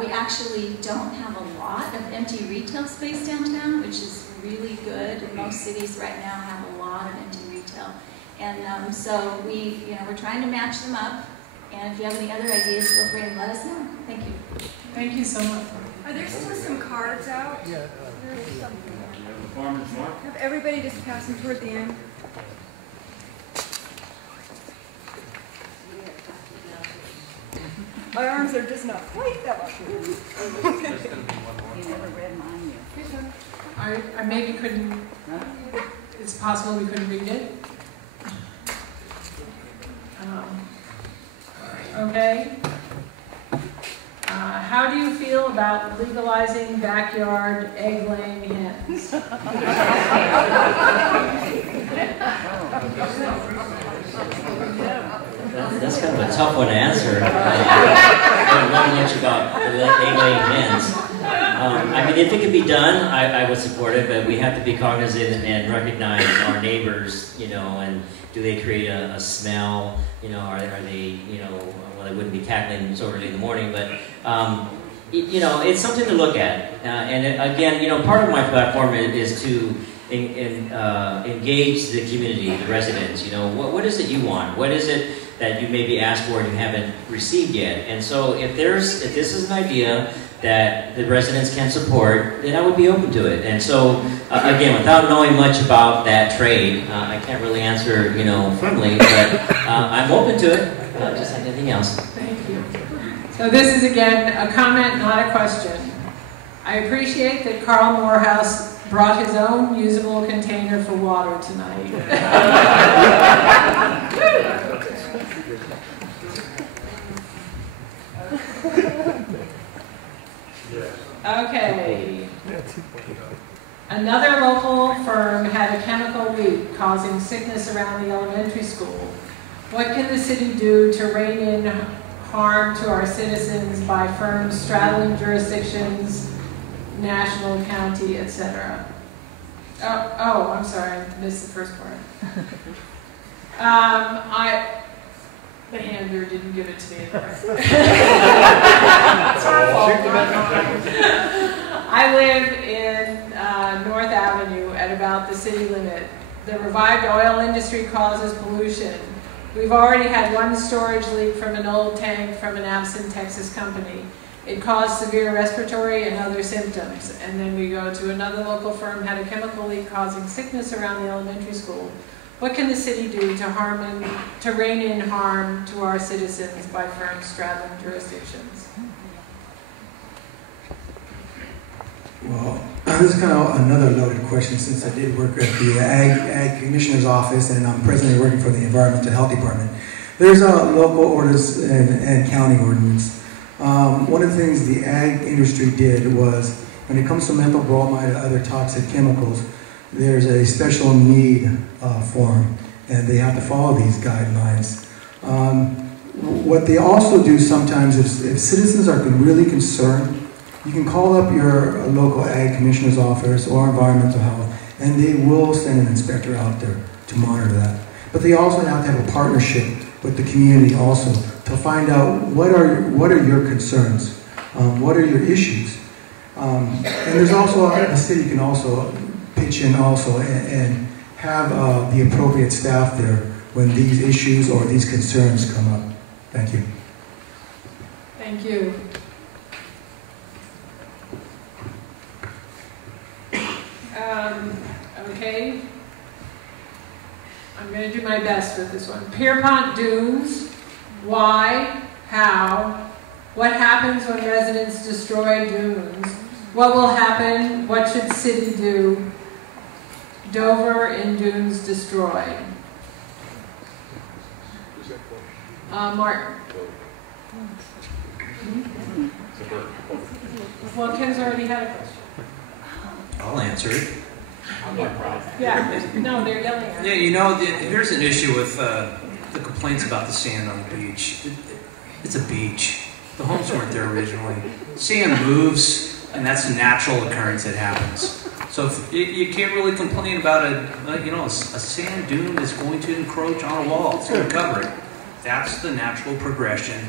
we actually don't have a lot of empty retail space downtown, which is really good. Most cities right now have a lot of empty retail. And so we're trying to match them up. And if you have any other ideas, feel free and let us know. Thank you. Thank you so much. Are there still some cards out? Yeah. There's some. The farmer's market. Have everybody just pass them toward the end? My arms are just not quite that much. You never read mine yet. I maybe couldn't, it's possible we couldn't read it. Okay. How do you feel about legalizing backyard egg-laying hens? That's kind of a tough one to answer. I don't know much about egg-laying hens. I mean, if it could be done, I would support it, but we have to be cognizant and recognize our neighbors, and do they create a smell, are they, well, they wouldn't be cackling so early in the morning, but, it's something to look at. And again, part of my platform is to engage the community, the residents. What is it you want? What is it that you maybe asked for and you haven't received yet? And so if this is an idea that the residents can support, then I would be open to it. And so, again, without knowing much about that trade, I can't really answer, firmly, but I'm open to it, just like anything else. Thank you. So this is, again, a comment, not a question. I appreciate that Carl Morehouse brought his own usable container for water tonight. Okay. Another local firm had a chemical leak causing sickness around the elementary school. What can the city do to rein in harm to our citizens by firms straddling jurisdictions, national, county, etc.? Oh, I'm sorry, I missed the first part. The hander didn't give it to me. It's her fault. I live in North Avenue at about the city limit. The revived oil industry causes pollution. We've already had one storage leak from an old tank from an absent Texas company. It caused severe respiratory and other symptoms. And then we go to another local firm had a chemical leak causing sickness around the elementary school. What can the city do to rein in harm to our citizens by firms straddling jurisdictions? Well, this is kind of another loaded question since I did work at the Ag Commissioner's Office and I'm presently working for the Environmental Health Department. There's a local ordinance and county ordinance. One of the things the ag industry did was, when it comes to methyl bromide and other toxic chemicals, there's a special need form, and they have to follow these guidelines. What they also do sometimes, if citizens are really concerned, you can call up your local ag commissioner's office or environmental health, and they will send an inspector out there to monitor that. But they also have to have a partnership with the community also to find out what are your concerns, what are your issues. And there's also, the city can also pitch in also and have the appropriate staff there when these issues or these concerns come up. Thank you. Thank you. Okay. I'm going to do my best with this one. Pierpont Dunes. Why? How? What happens when residents destroy dunes? What will happen? What should city do? Dover and dunes destroyed. Martin. Well, Ken's already had a question. I'll answer it. Yeah, no, they're yelling at Yeah, you know, here's an issue with the complaints about the sand on the beach. It's a beach. The homes weren't there originally. Sand moves. and that's a natural occurrence that happens. So if, you can't really complain about a sand dune that's going to encroach on a wall. It's going to cover it. That's the natural progression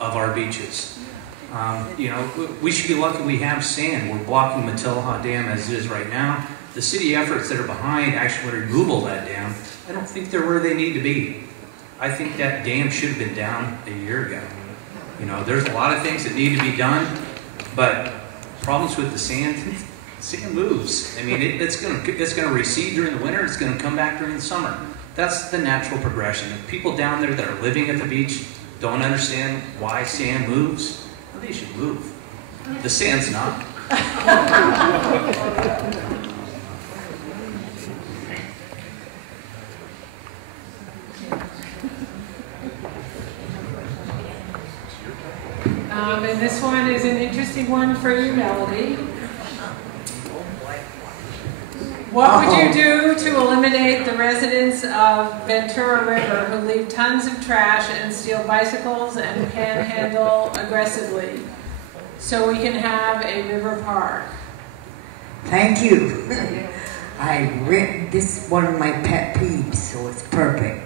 of our beaches. We should be lucky we have sand. We're blocking Matilaha Dam as it is right now. The city efforts that are behind actual removal of that dam, I don't think they're where they need to be. I think that dam should have been down a year ago. There's a lot of things that need to be done, but problems with the sand moves. I mean, it's going to recede during the winter. It's going to come back during the summer. That's the natural progression. If people down there that are living at the beach don't understand why sand moves, well, they should move. The sand's not. And this one is an interesting one for you, Melody. What would you do to eliminate the residents of Ventura River who leave tons of trash and steal bicycles and panhandle aggressively so we can have a river park? Thank you. This is one of my pet peeves, so it's perfect.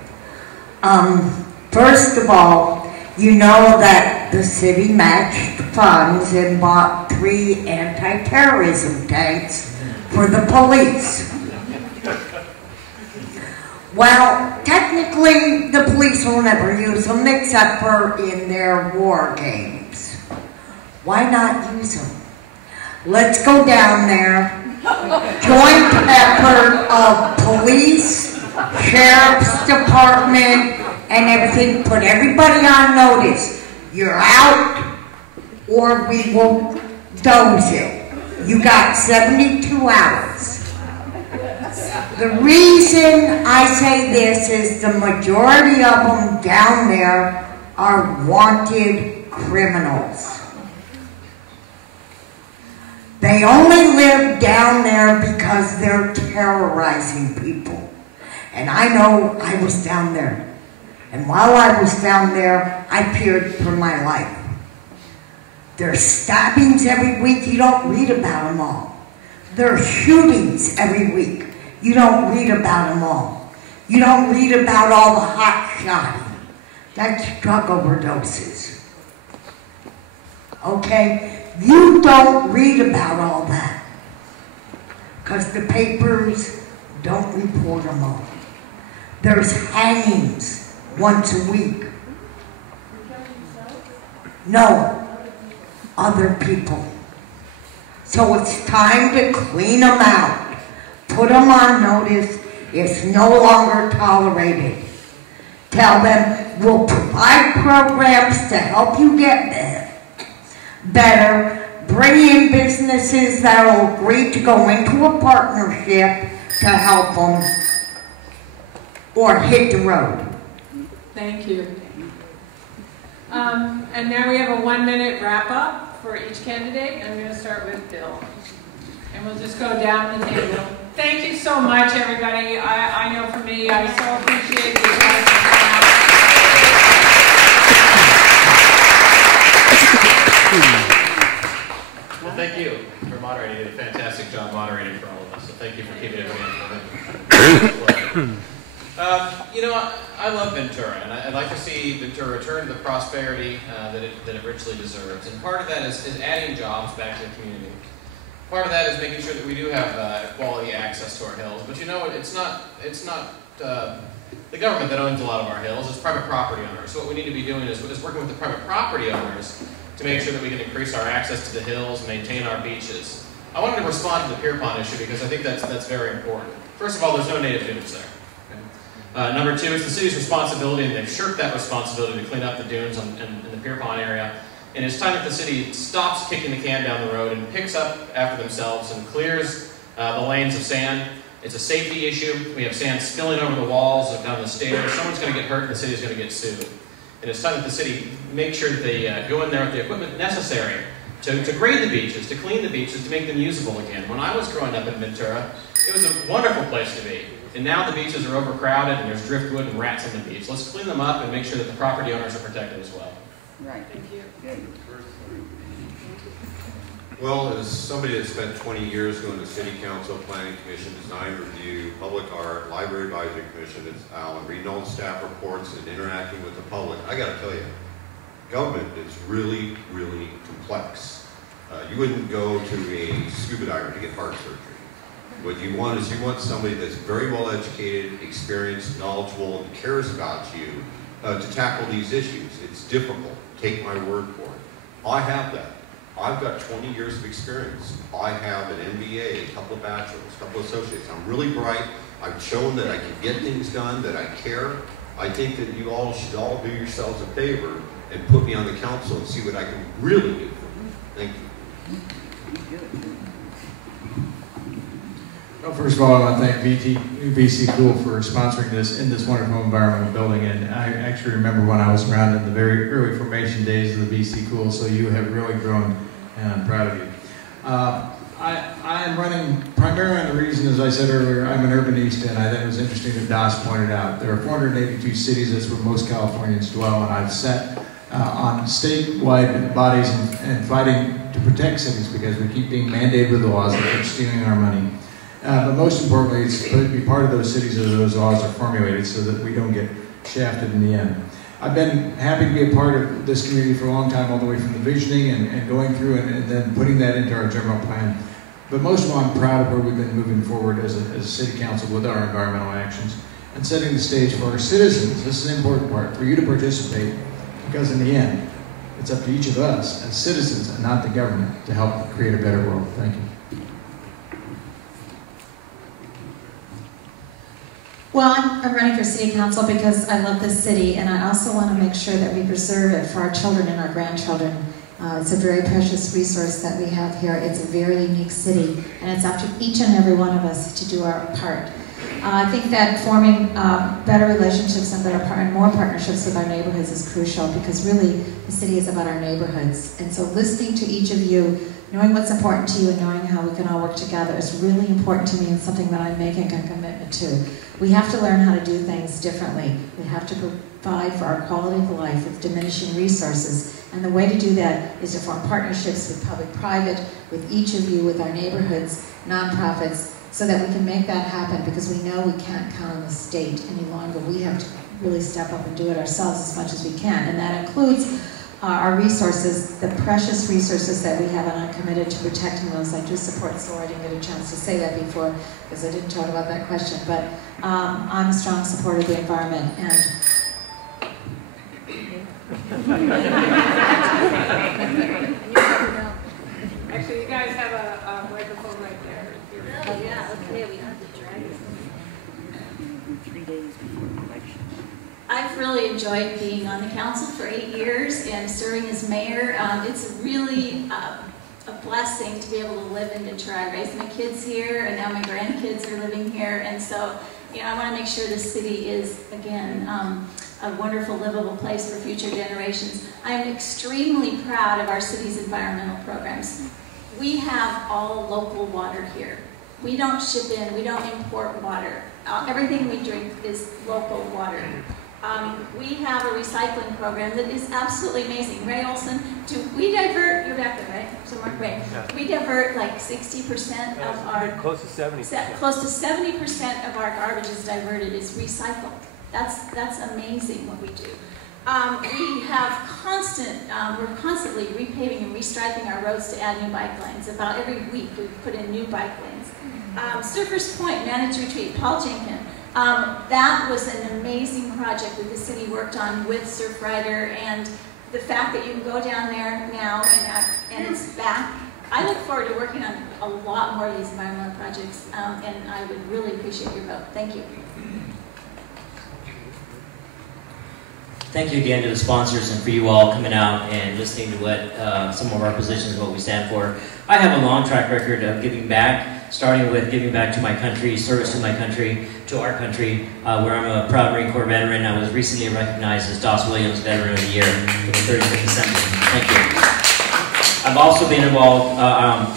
First of all, you know that the city matched funds and bought 3 anti-terrorism tanks for the police. Well, technically, the police will never use them except for in their war games. Why not use them? Let's go down there, joint effort of police, sheriff's department, and everything, put everybody on notice. You're out, or we will doze it. You got 72 hours. The reason I say this is the majority of them down there are wanted criminals. They only live down there because they're terrorizing people. And I know I was down there. And while I was down there, I feared for my life. There's stabbings every week. You don't read about them all. There's shootings every week. You don't read about them all. You don't read about all the hot shotting. That's drug overdoses. Okay? You don't read about all that. Because the papers don't report them all. There's hangings once a week. No, other people. So it's time to clean them out. Put them on notice. It's no longer tolerated. Tell them we'll provide programs to help you get better. Bring in businesses that will agree to go into a partnership to help them or hit the road. Thank you. And now we have a 1-minute wrap-up for each candidate. I'm going to start with Bill. And we'll just go down the table. Thank you so much, everybody. I know for me, I so appreciate you guys coming out. Well, thank you for moderating. You did a fantastic job moderating for all of us. So thank you for keeping it in. I love Ventura, and I'd like to see Ventura return to the prosperity that it richly deserves. And part of that is adding jobs back to the community. Part of that is making sure that we do have quality access to our hills. But it's not the government that owns a lot of our hills. It's private property owners. So what we need to be doing is working with the private property owners to make sure that we can increase our access to the hills, maintain our beaches. I wanted to respond to the pier pond issue because I think that's very important. First of all, there's no native dunes there. Number 2, it's the city's responsibility, and they've shirked that responsibility to clean up the dunes in the pier pond area. And it's time that the city stops kicking the can down the road and picks up after themselves and clears the lanes of sand. It's a safety issue. We have sand spilling over the walls, down the stairs. Someone's going to get hurt and the city's going to get sued. And it's time that the city make sure that they go in there with the equipment necessary to grade the beaches, to clean the beaches, to make them usable again. When I was growing up in Ventura, it was a wonderful place to be. And now the beaches are overcrowded and there's driftwood and rats on the beach. Let's clean them up and make sure that the property owners are protected as well. Right, thank you. Well, as somebody that spent 20 years going to City Council, Planning Commission, Design Review, Public Art, Library Advisory Commission, it's Alan, reading all the staff reports and interacting with the public, I got to tell you, government is really, really complex. You wouldn't go to a scuba diver to get heart surgery. What you want is you want somebody that's very well educated, experienced, knowledgeable, and cares about you to tackle these issues. It's difficult. Take my word for it. I have that. I've got 20 years of experience. I have an MBA, a couple of bachelors, a couple of associates. I'm really bright. I've shown that I can get things done, that I care. I think that you all should all do yourselves a favor and put me on the council and see what I can really do for you. Thank you. Well, first of all, I want to thank VC Cool for sponsoring this in this wonderful environmental building. And I actually remember when I was around in the very early formation days of the VC Cool, so you have really grown, and I'm proud of you. I am running primarily on the reason, as I said earlier, I'm an urbanista, and I think it was interesting that Das pointed out there are 482 cities. That's where most Californians dwell, and I've sat on statewide bodies and fighting to protect cities because we keep being mandated with laws that keep stealing our money. But most importantly, it's to be part of those cities as those laws are formulated so that we don't get shafted in the end. I've been happy to be a part of this community for a long time, all the way from the visioning and going through and then putting that into our general plan. But most of all, I'm proud of where we've been moving forward as a city council with our environmental actions and setting the stage for our citizens. This is an important part, for you to participate, because in the end, it's up to each of us as citizens and not the government to help create a better world. Thank you. Well, I'm running for city council because I love this city, and I also want to make sure that we preserve it for our children and our grandchildren. It's a very precious resource that we have here. It's a very unique city, and it's up to each and every one of us to do our part. I think that forming better relationships and more partnerships with our neighborhoods is crucial, because really the city is about our neighborhoods. And so listening to each of you, knowing what's important to you and knowing how we can all work together is really important to me, and something that I'm making a commitment to. We have to learn how to do things differently. We have to provide for our quality of life with diminishing resources. And the way to do that is to form partnerships with public-private, with each of you, with our neighborhoods, nonprofits, so that we can make that happen, because we know we can't count on the state any longer. We have to really step up and do it ourselves as much as we can. And that includes our resources, the precious resources that we have, and I'm committed to protecting those. I do support SOAR. I didn't get a chance to say that before because I didn't talk about that question, but I'm a strong supporter of the environment. And actually, you guys have a microphone right there. Oh yeah, okay, we have to drag it. 3 days before the election. I've really enjoyed being on the council for 8 years and serving as mayor. It's really a blessing to be able to live in Ventura. I raised my kids here, and now my grandkids are living here, and so I want to make sure this city is, again, a wonderful, livable place for future generations. I am extremely proud of our city's environmental programs. We have all local water here. We don't ship in, we don't import water. Everything we drink is local water. We have a recycling program that is absolutely amazing. Ray Olson, we divert, you're back there, right? Somewhere, Ray. Yeah. We divert like 60% of our... Close to 70%. Close to 70% of our garbage is diverted, is recycled. That's amazing what we do. We have we're constantly repaving and restriping our roads to add new bike lanes. About every week we put in new bike lanes. Surfers Point, Managed Retreat, Paul Jenkin. That was an amazing project that the city worked on with Surfrider, and the fact that you can go down there now and it's back. I look forward to working on a lot more of these environmental projects, and I would really appreciate your vote. Thank you. Thank you again to the sponsors and for you all coming out and listening to what some of our positions, what we stand for. I have a long track record of giving back, starting with giving back to my country, service to my country, to our country, where I'm a proud Marine Corps veteran. I was recently recognized as Doss Williams Veteran of the Year for the 35th December. Thank you. I've also been involved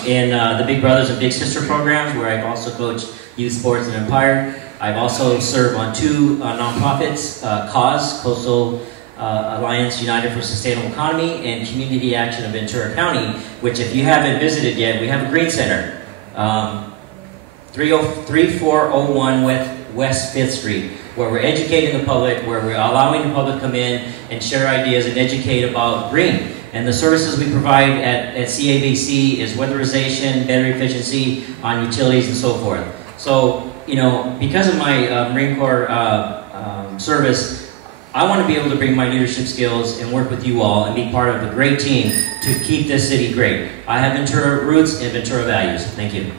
in the Big Brothers and Big Sister programs, where I've also coached youth sports and Empire. I've also served on 2 nonprofits, Cause, Coastal Alliance United for Sustainable Economy and Community Action of Ventura County, which if you haven't visited yet, we have a green center. 3401 West 5th Street, where we're educating the public, where we're allowing the public to come in and share ideas and educate about green. And the services we provide at CABC is weatherization, battery efficiency on utilities and so forth. So, you know, because of my Marine Corps service, I want to be able to bring my leadership skills and work with you all and be part of a great team to keep this city great. I have Ventura roots and Ventura values. Thank you.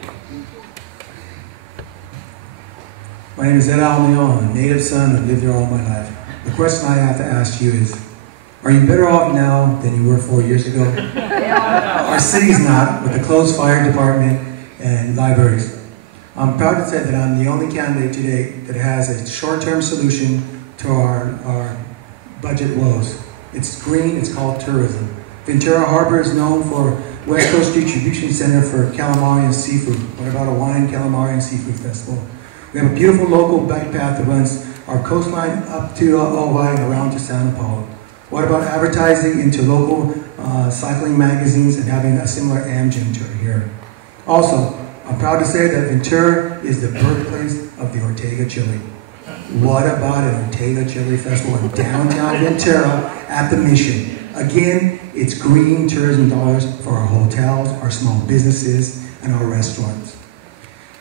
My name is Ed Almion. I'm a native son. I've lived here all my life. The question I have to ask you is, are you better off now than you were 4 years ago? Our city's not, with the closed fire department and libraries. I'm proud to say that I'm the only candidate today that has a short-term solution to our budget woes. It's green, it's called tourism. Ventura Harbor is known for West Coast Distribution Center for calamari and seafood. What about a wine, calamari, and seafood festival? We have a beautiful local bike path that runs our coastline up to Ojai and around to San Paulo. What about advertising into local cycling magazines and having a similar Amgen tour here? Also, I'm proud to say that Ventura is the birthplace of the Ortega chili. What about an Ortega chili festival in downtown Ventura at the Mission? Again, it's green tourism dollars for our hotels, our small businesses, and our restaurants.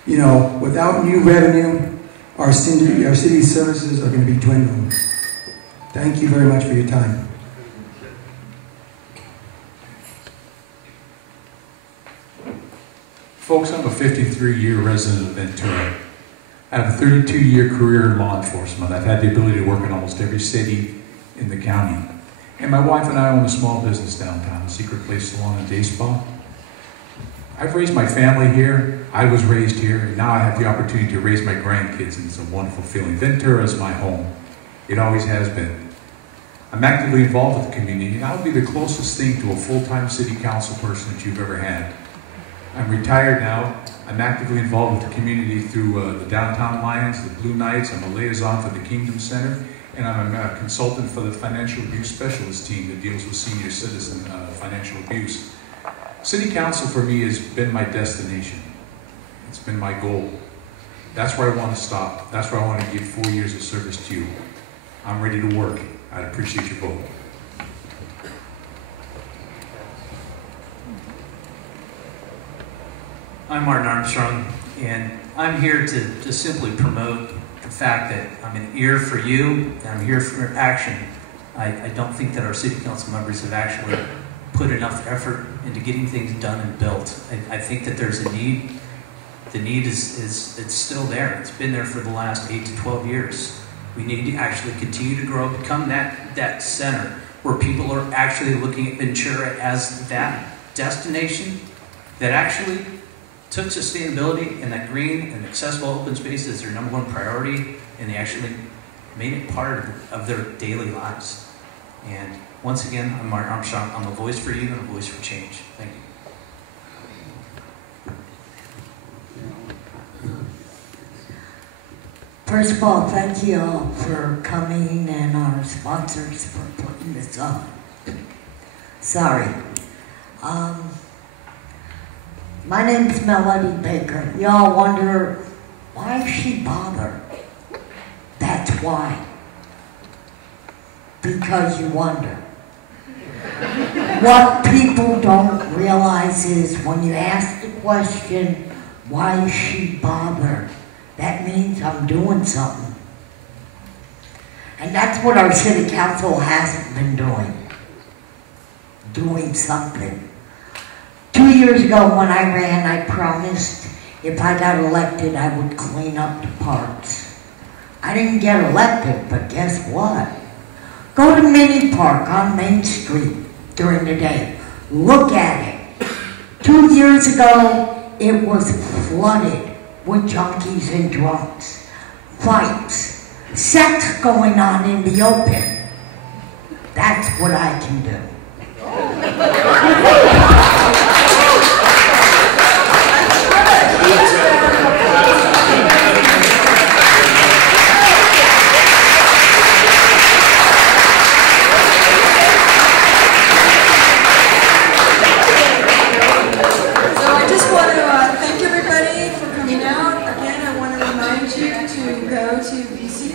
You know, without new revenue, our city's services are going to be dwindling. Thank you very much for your time. Folks, I'm a 53-year resident of Ventura. I have a 32-year career in law enforcement. I've had the ability to work in almost every city in the county. And my wife and I own a small business downtown, a secret place salon and day spa. I've raised my family here, I was raised here, and now I have the opportunity to raise my grandkids, and it's a wonderful feeling. Ventura is my home. It always has been. I'm actively involved with the community, and I'll be the closest thing to a full-time city council person that you've ever had. I'm retired now. I'm actively involved with the community through the Downtown Alliance, the Blue Knights. I'm a liaison for the Kingdom Center, and I'm a consultant for the Financial Abuse Specialist team that deals with senior citizen financial abuse. City Council for me has been my destination. It's been my goal. That's where I want to stop. That's where I want to give 4 years of service to you. I'm ready to work. I'd appreciate your vote. I'm Martin Armstrong, and I'm here to simply promote the fact that I'm an ear for you, and I'm here for action. I don't think that our city council members have actually put enough effort into getting things done and built. I think that there's a need. The need it's still there. It's been there for the last 8 to 12 years. We need to actually continue to grow, become that center where people are actually looking at Ventura as that destination that actually took sustainability and that green and accessible open space as their #1 priority, and they actually made it part of their daily lives. And once again, I'm Martin Armstrong. I'm a voice for you and a voice for change. Thank you. First of all, thank you all for coming and our sponsors for putting this on. Sorry. My name's Melody Baker. Y'all wonder, why she bother? That's why. Because you wonder. What people don't realize is when you ask the question, why she bother? That means I'm doing something. And that's what our city council hasn't been doing. Doing something. 2 years ago when I ran, I promised if I got elected, I would clean up the parks. I didn't get elected, but guess what? Go to Mini Park on Main Street during the day. Look at it. 2 years ago, it was flooded with junkies and drunks, fights, sex going on in the open. That's what I can do.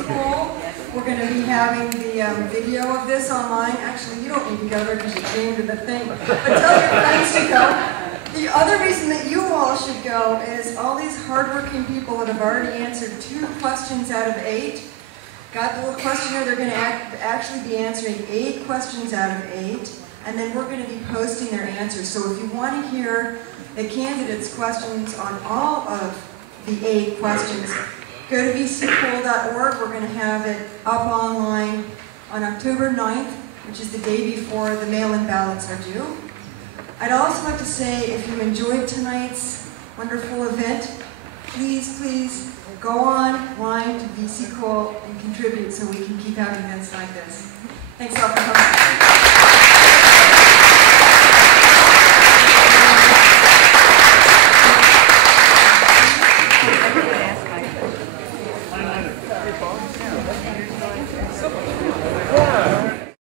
cool. We're going to be having the video of this online. Actually, you don't need to go there because you came to the thing. But tell your friends to go. The other reason that you all should go is all these hardworking people that have already answered 2 questions out of 8. Got the little questionnaire. They're going to actually be answering 8 questions out of 8. And then we're going to be posting their answers. So if you want to hear the candidates' questions on all of the 8 questions, go to vcpool.org. We're going to have it up online on October 9th, which is the day before the mail-in ballots are due. I'd also like to say, if you enjoyed tonight's wonderful event, please go online to VC Cool and contribute so we can keep having events like this. Thanks a lot for coming.